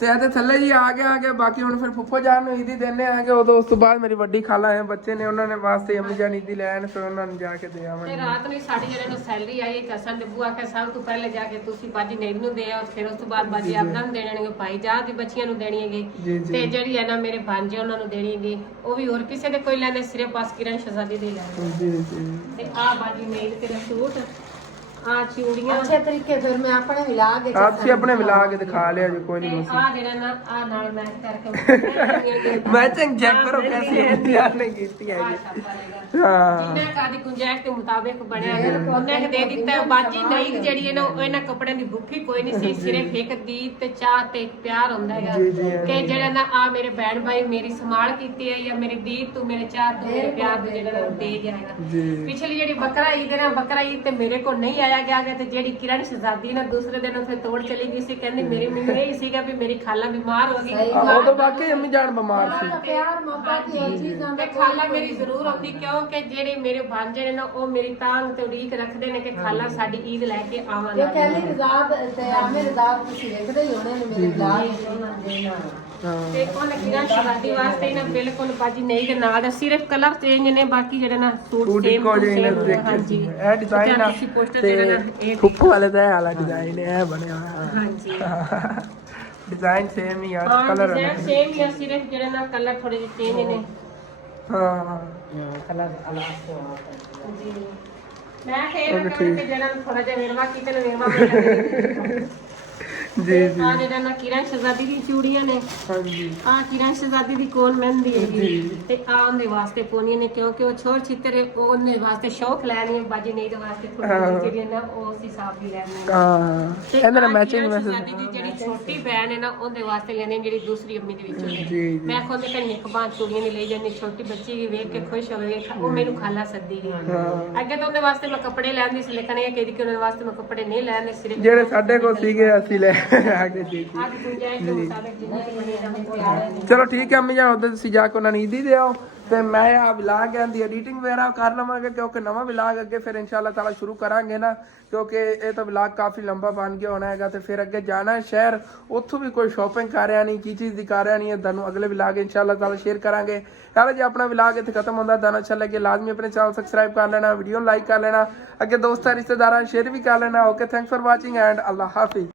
तो ये थले जी आ गया बाकी हुण फिर फुफ्फो जान नूं ईदी देने आगे, उदों उस तो बाद मेरी वड्डी खाला है बच्चे ने उन्होंने वास्ते अम्मी जान ईदी लैन, फिर उन्होंने जाके दे आवांगे। ते रात नूं साडी जेहड़े नूं सैलरी आई ते असां ने बुआ के सब तो पहले जाके तुसी बाजी नईद नूं दे आओ, फिर उस तो बाद बाजी आपदा नूं देणे ने, भाई जा दी बच्चियां नूं देणी हैगी, ते जेहड़ी है ना मेरे भांजे उन्हां नूं देणी हैगी, ओ भी होर किसे दे कोई लैंदे, सिर्फ बस किरण शहजादी दे लैंदे। जी जी। ते आ बाजी नईद तेरा सूट, आ चूड़ियां अच्छे तरीके फिर मैं अपने मिला के आपसे अपने मिला के दिखा लिया जी, कोई नहीं आ जेड़ा ना आ नाल मैच करके मैचिंग चेक करो कैसी है यार ने कीती है। हां जिन्ना कादी गुंजाइश के मुताबिक बनया है उन्हें दे दिता है। बाजी नहीं जेड़ी है ना इना कपड़े दी भुखी कोई नहीं सी, सिर्फ एक दीद ते चाह ते एक प्यार हुंदा है कि जेड़ा ना आ मेरे बहन भाई मेरी संभाल कीती है, या मेरी दीद तू मेरे चाह तू मेरे प्यार दे जेड़ा दे जाएगा। पिछली जेड़ी बकरा ईद है ना, बकरा ईद ते मेरे को नहीं ਜਾਇਆ ਗਿਆ ਤੇ ਜਿਹੜੀ ਕਿਰਨ ਸ਼ਹਜ਼ਾਦੀ ਨਾ ਦੂਸਰੇ ਦਿਨ ਉੱਥੇ ਤੋੜ ਚਲੀ ਗਈ ਸੀ, ਕਹਿੰਦੀ ਮੈਨੂੰ ਇਹ ਸੀਗਾ ਵੀ ਮੇਰੀ ਖਾਲਾ ਬਿਮਾਰ ਹੋ ਗਈ। ਉਦੋਂ ਵਾਕਈ ਅੰਮੀ ਜਾਨ ਬਿਮਾਰ ਸੀ। ਪਿਆਰ ਮੁਹੱਬਤ ਇਹ ਚੀਜ਼ਾਂ ਤੇ ਖਾਲਾ ਮੇਰੀ ਜ਼ਰੂਰ ਆਉਂਦੀ, ਕਿਉਂਕਿ ਜਿਹੜੇ ਮੇਰੇ ਭਾਂਜੇ ਨੇ ਨਾ ਉਹ ਮੇਰੀ ਤਾਂਗ ਤੇ ਉਡੀਕ ਰੱਖਦੇ ਨੇ ਕਿ ਖਾਲਾ ਸਾਡੀ ਈਦ ਲੈ ਕੇ ਇਹ ਆਵਾਂਗੇ। ਕਹਿੰਦੀ ਰਿਜ਼ਾਬ ਤੇ ਆਮੇ ਰਿਜ਼ਾਬ ਤੁਸੀਂ ਵੇਖਦੇ ਹੀ ਹੋਣੇ ਨੇ ਮੇਰੇ ਬਲਾਗ ਉਹਨਾਂ ਦੇ ਨਾਲ। ਤੇ ਉਹਨੇ ਕਿਰਨ ਸ਼ਹਜ਼ਾਦੀ ਵਾਸਤੇ ਨਾ ਬਿਲਕੁਲ ਬਾਜੀ ਨਹੀਂ ਦੇ ਨਾਲ ਦਾ ਸਿਰਫ ਕਲਰ ਚੇਂਜ ਨੇ, ਬਾਕੀ ਜਿਹੜੇ ਨਾ ਸੂਟ ਸੂਟ ਸੇਮ ਇੱਕੋ ਜਿਹੇ ਨੇ ਦੇਖ ਹਾਂਜੀ ਇਹ ਡਿਜ਼ਾਈਨ ਆ ਤੁਸੀਂ ਪੋਸਟਰ ਜਿਹੜਾ ਨਾ ਤੇ ਇਹ ਫੁੱਫੂ ਵਾਲੇ ਦਾ ਇਹ ਵਾਲਾ ਡਿਜ਼ਾਈਨ ਇਹ ਬਣਿਆ ਹੋਇਆ ਹਾਂਜੀ ਡਿਜ਼ਾਈਨ ਸੇਮ ਹੀ ਆ ਹਾਂ ਕਲਰ ਡਿਜ਼ਾਈਨ ਸੇਮ ਹੀ ਆ, ਸਿਰਫ ਜਿਹੜੇ ਨਾ ਕਲਰ ਥੋੜੇ ਜਿਹੇ ਚੇਂਜ ਨੇ। ਹਾਂ ਕਲਰ ਅਲੱਗ ਜੀ ਮੈਂ ਫੇਰ ਕਿ ਜਿਹੜਾ ਥੋੜਾ ਜਿਹਾ ਵੇਰਵਾ ਕੀਤੇ ਨੇ ਵੇਰਵਾ ਮਿਲ ਜੀ ਜੀ ਆ ਜਿਹੜਾ ਨਾ ਕਿਰਨ ਸ਼ਹਜ਼ਾਦੀ ਦੀ ਚੂੜੀਆਂ ਨੇ, ਹਾਂਜੀ ਆ ਕਿਰਨ ਸ਼ਹਜ਼ਾਦੀ ਦੀ ਕੋਲ ਮਹਿੰਦੀ ਹੈਗੀ ਤੇ ਆ ਉਹਦੇ ਵਾਸਤੇ ਪੋਨੀਆਂ ਨੇ, ਕਿਉਂਕਿ ਉਹ ਛੋੜ ਛਿੱਤਰੇ ਉਹਨੇ ਵਾਸਤੇ ਸ਼ੌਕ ਲੈਣੀ ਹੈ ਬਾਜੀ ਨਹੀਂ ਦੇ ਵਾਸਤੇ ਥੋੜੀ ਜਿਹੜੀ ਨਾ ਉਹ ਉਸ ਹਿਸਾਬ ਦੀ ਲੈਣੀ ਹੈ। ਹਾਂ ਇਹਦੇ ਨਾਲ ਮੈਚਿੰਗ ਕਿਰਨ ਵੈਸੇ ਸ਼ਹਜ਼ਾਦੀ ਦੀ ਜਿਹੜੀ ਛੋਟੀ ਭੈਣ ਹੈ ਨਾ ਉਹਦੇ ਵਾਸਤੇ ਲੈਣੀ ਜਿਹੜੀ ਦੂਸਰੀ ਅੰਮੀ ਦੇ ਵਿੱਚੋਂ ਜੀ ਨੇ। ਜੀ ਮੈਂ ਖੁਦ ਕਹੀਂ ਇੱਕ ਬਾਂਹ ਚੂੜੀਆਂ ਨਹੀਂ ਲਈ ਜਾਂਦੀ, ਛੋਟੀ ਬੱਚੀ ਵੀ ਵੇਖ ਕੇ ਖੁਸ਼ ਹੋਵੇ, ਉਹ ਮੈਨੂੰ ਖਾਲਾ ਸੱਦੀ ਗਈ। ਹਾਂ ਅੱਗੇ ਤਾਂ ਉਹਦੇ ਵਾਸਤੇ ਮੈਂ ਕੱਪੜੇ ਲੈਂਦੀ ਸੀ, ਲੇਕਿਨ ਇਹ ਕਹਿੰਦੀ ਕਿ ਉਹਦੇ ਵਾਸਤੇ ਮੈਂ ਕੱਪੜੇ ਨਹੀਂ ਲੈਣੇ, ਸਿਰਫ ਜਿਹੜੇ ਸਾਡੇ ਕੋਲ ਸੀਗੇ ਅਸੀਂ ਲੈ ਆ ਕੇ ਜੀ ਜੀ ਅੱਜ ਗੁੰਜਾਇਸ਼ ਦੇ ਮੁਤਾਬਕ ਜਿੰਨੀ ਵੀ ਬਣੀ ਹੈ ਮੈਂ ਤਿਆਰ ਹਾਂ। ਚਲੋ ਠੀਕ ਹੈ ਅੰਮੀ ਜਾਨ ਉਧਰ ਤੁਸੀਂ ਜਾ ਕੇ ਉਹਨਾਂ ਨੂੰ ਈਦੀ ਦੇ ਆਓ ਤੇ ਮੈਂ ਆ ਵਲੌਗ ਦੀ ਐਡੀਟਿੰਗ ਵਗੈਰਾ ਕਰ ਲਵਾਂਗੇ, ਕਿਉਂਕਿ ਨਵਾਂ ਵਲੌਗ ਅੱਗੇ ਫਿਰ ਇਨਸ਼ਾਅੱਲਾ ਤਾਲਾ ਸ਼ੁਰੂ ਕਰਾਂਗੇ ਨਾ, ਕਿਉਂਕਿ ਇਹ ਤਾਂ ਵਲੌਗ ਕਾਫੀ ਲੰਬਾ ਬਣ ਗਿਆ ਹੋਣਾ ਹੈਗਾ ਤੇ ਫਿਰ ਅੱਗੇ ਜਾਣਾ ਹੈ ਸ਼ਹਿਰ, ਉੱਥੋਂ ਵੀ ਕੋਈ ਸ਼ਾਪਿੰਗ ਕਰ ਰਿਹਾ ਨਹੀਂ, ਕੀ ਚੀਜ਼ ਦੀ ਕਰ ਰਿਹਾ ਨਹੀਂ, ਤੁਹਾਨੂੰ ਅਗਲੇ ਵਲੌਗ ਇਨਸ਼ਾਅੱਲਾ ਤਾਲਾ ਸ਼ੇਅਰ ਕਰਾਂਗੇ। ਯਾਰ ਜੇ ਆਪਣਾ ਵਲੌਗ ਇੱਥੇ ਖਤਮ ਹੁੰਦਾ ਤਾਂ ਅੱਛਾ ਲੱਗੇ ਲਾਜ਼ਮੀ ਆਪਣੇ ਚੈਨਲ ਸਬਸਕ੍ਰਾਈਬ ਕਰ ਲੈਣਾ, ਵੀਡੀਓ ਲਾਈਕ ਕਰ ਲੈਣਾ, ਅੱਗੇ ਦੋਸਤਾਂ ਰਿਸ਼ਤੇਦਾਰਾਂ ਸ਼ੇਅਰ ਵੀ ਕਰ ਲੈਣਾ। Okay thanks for watching and Allah Hafiz.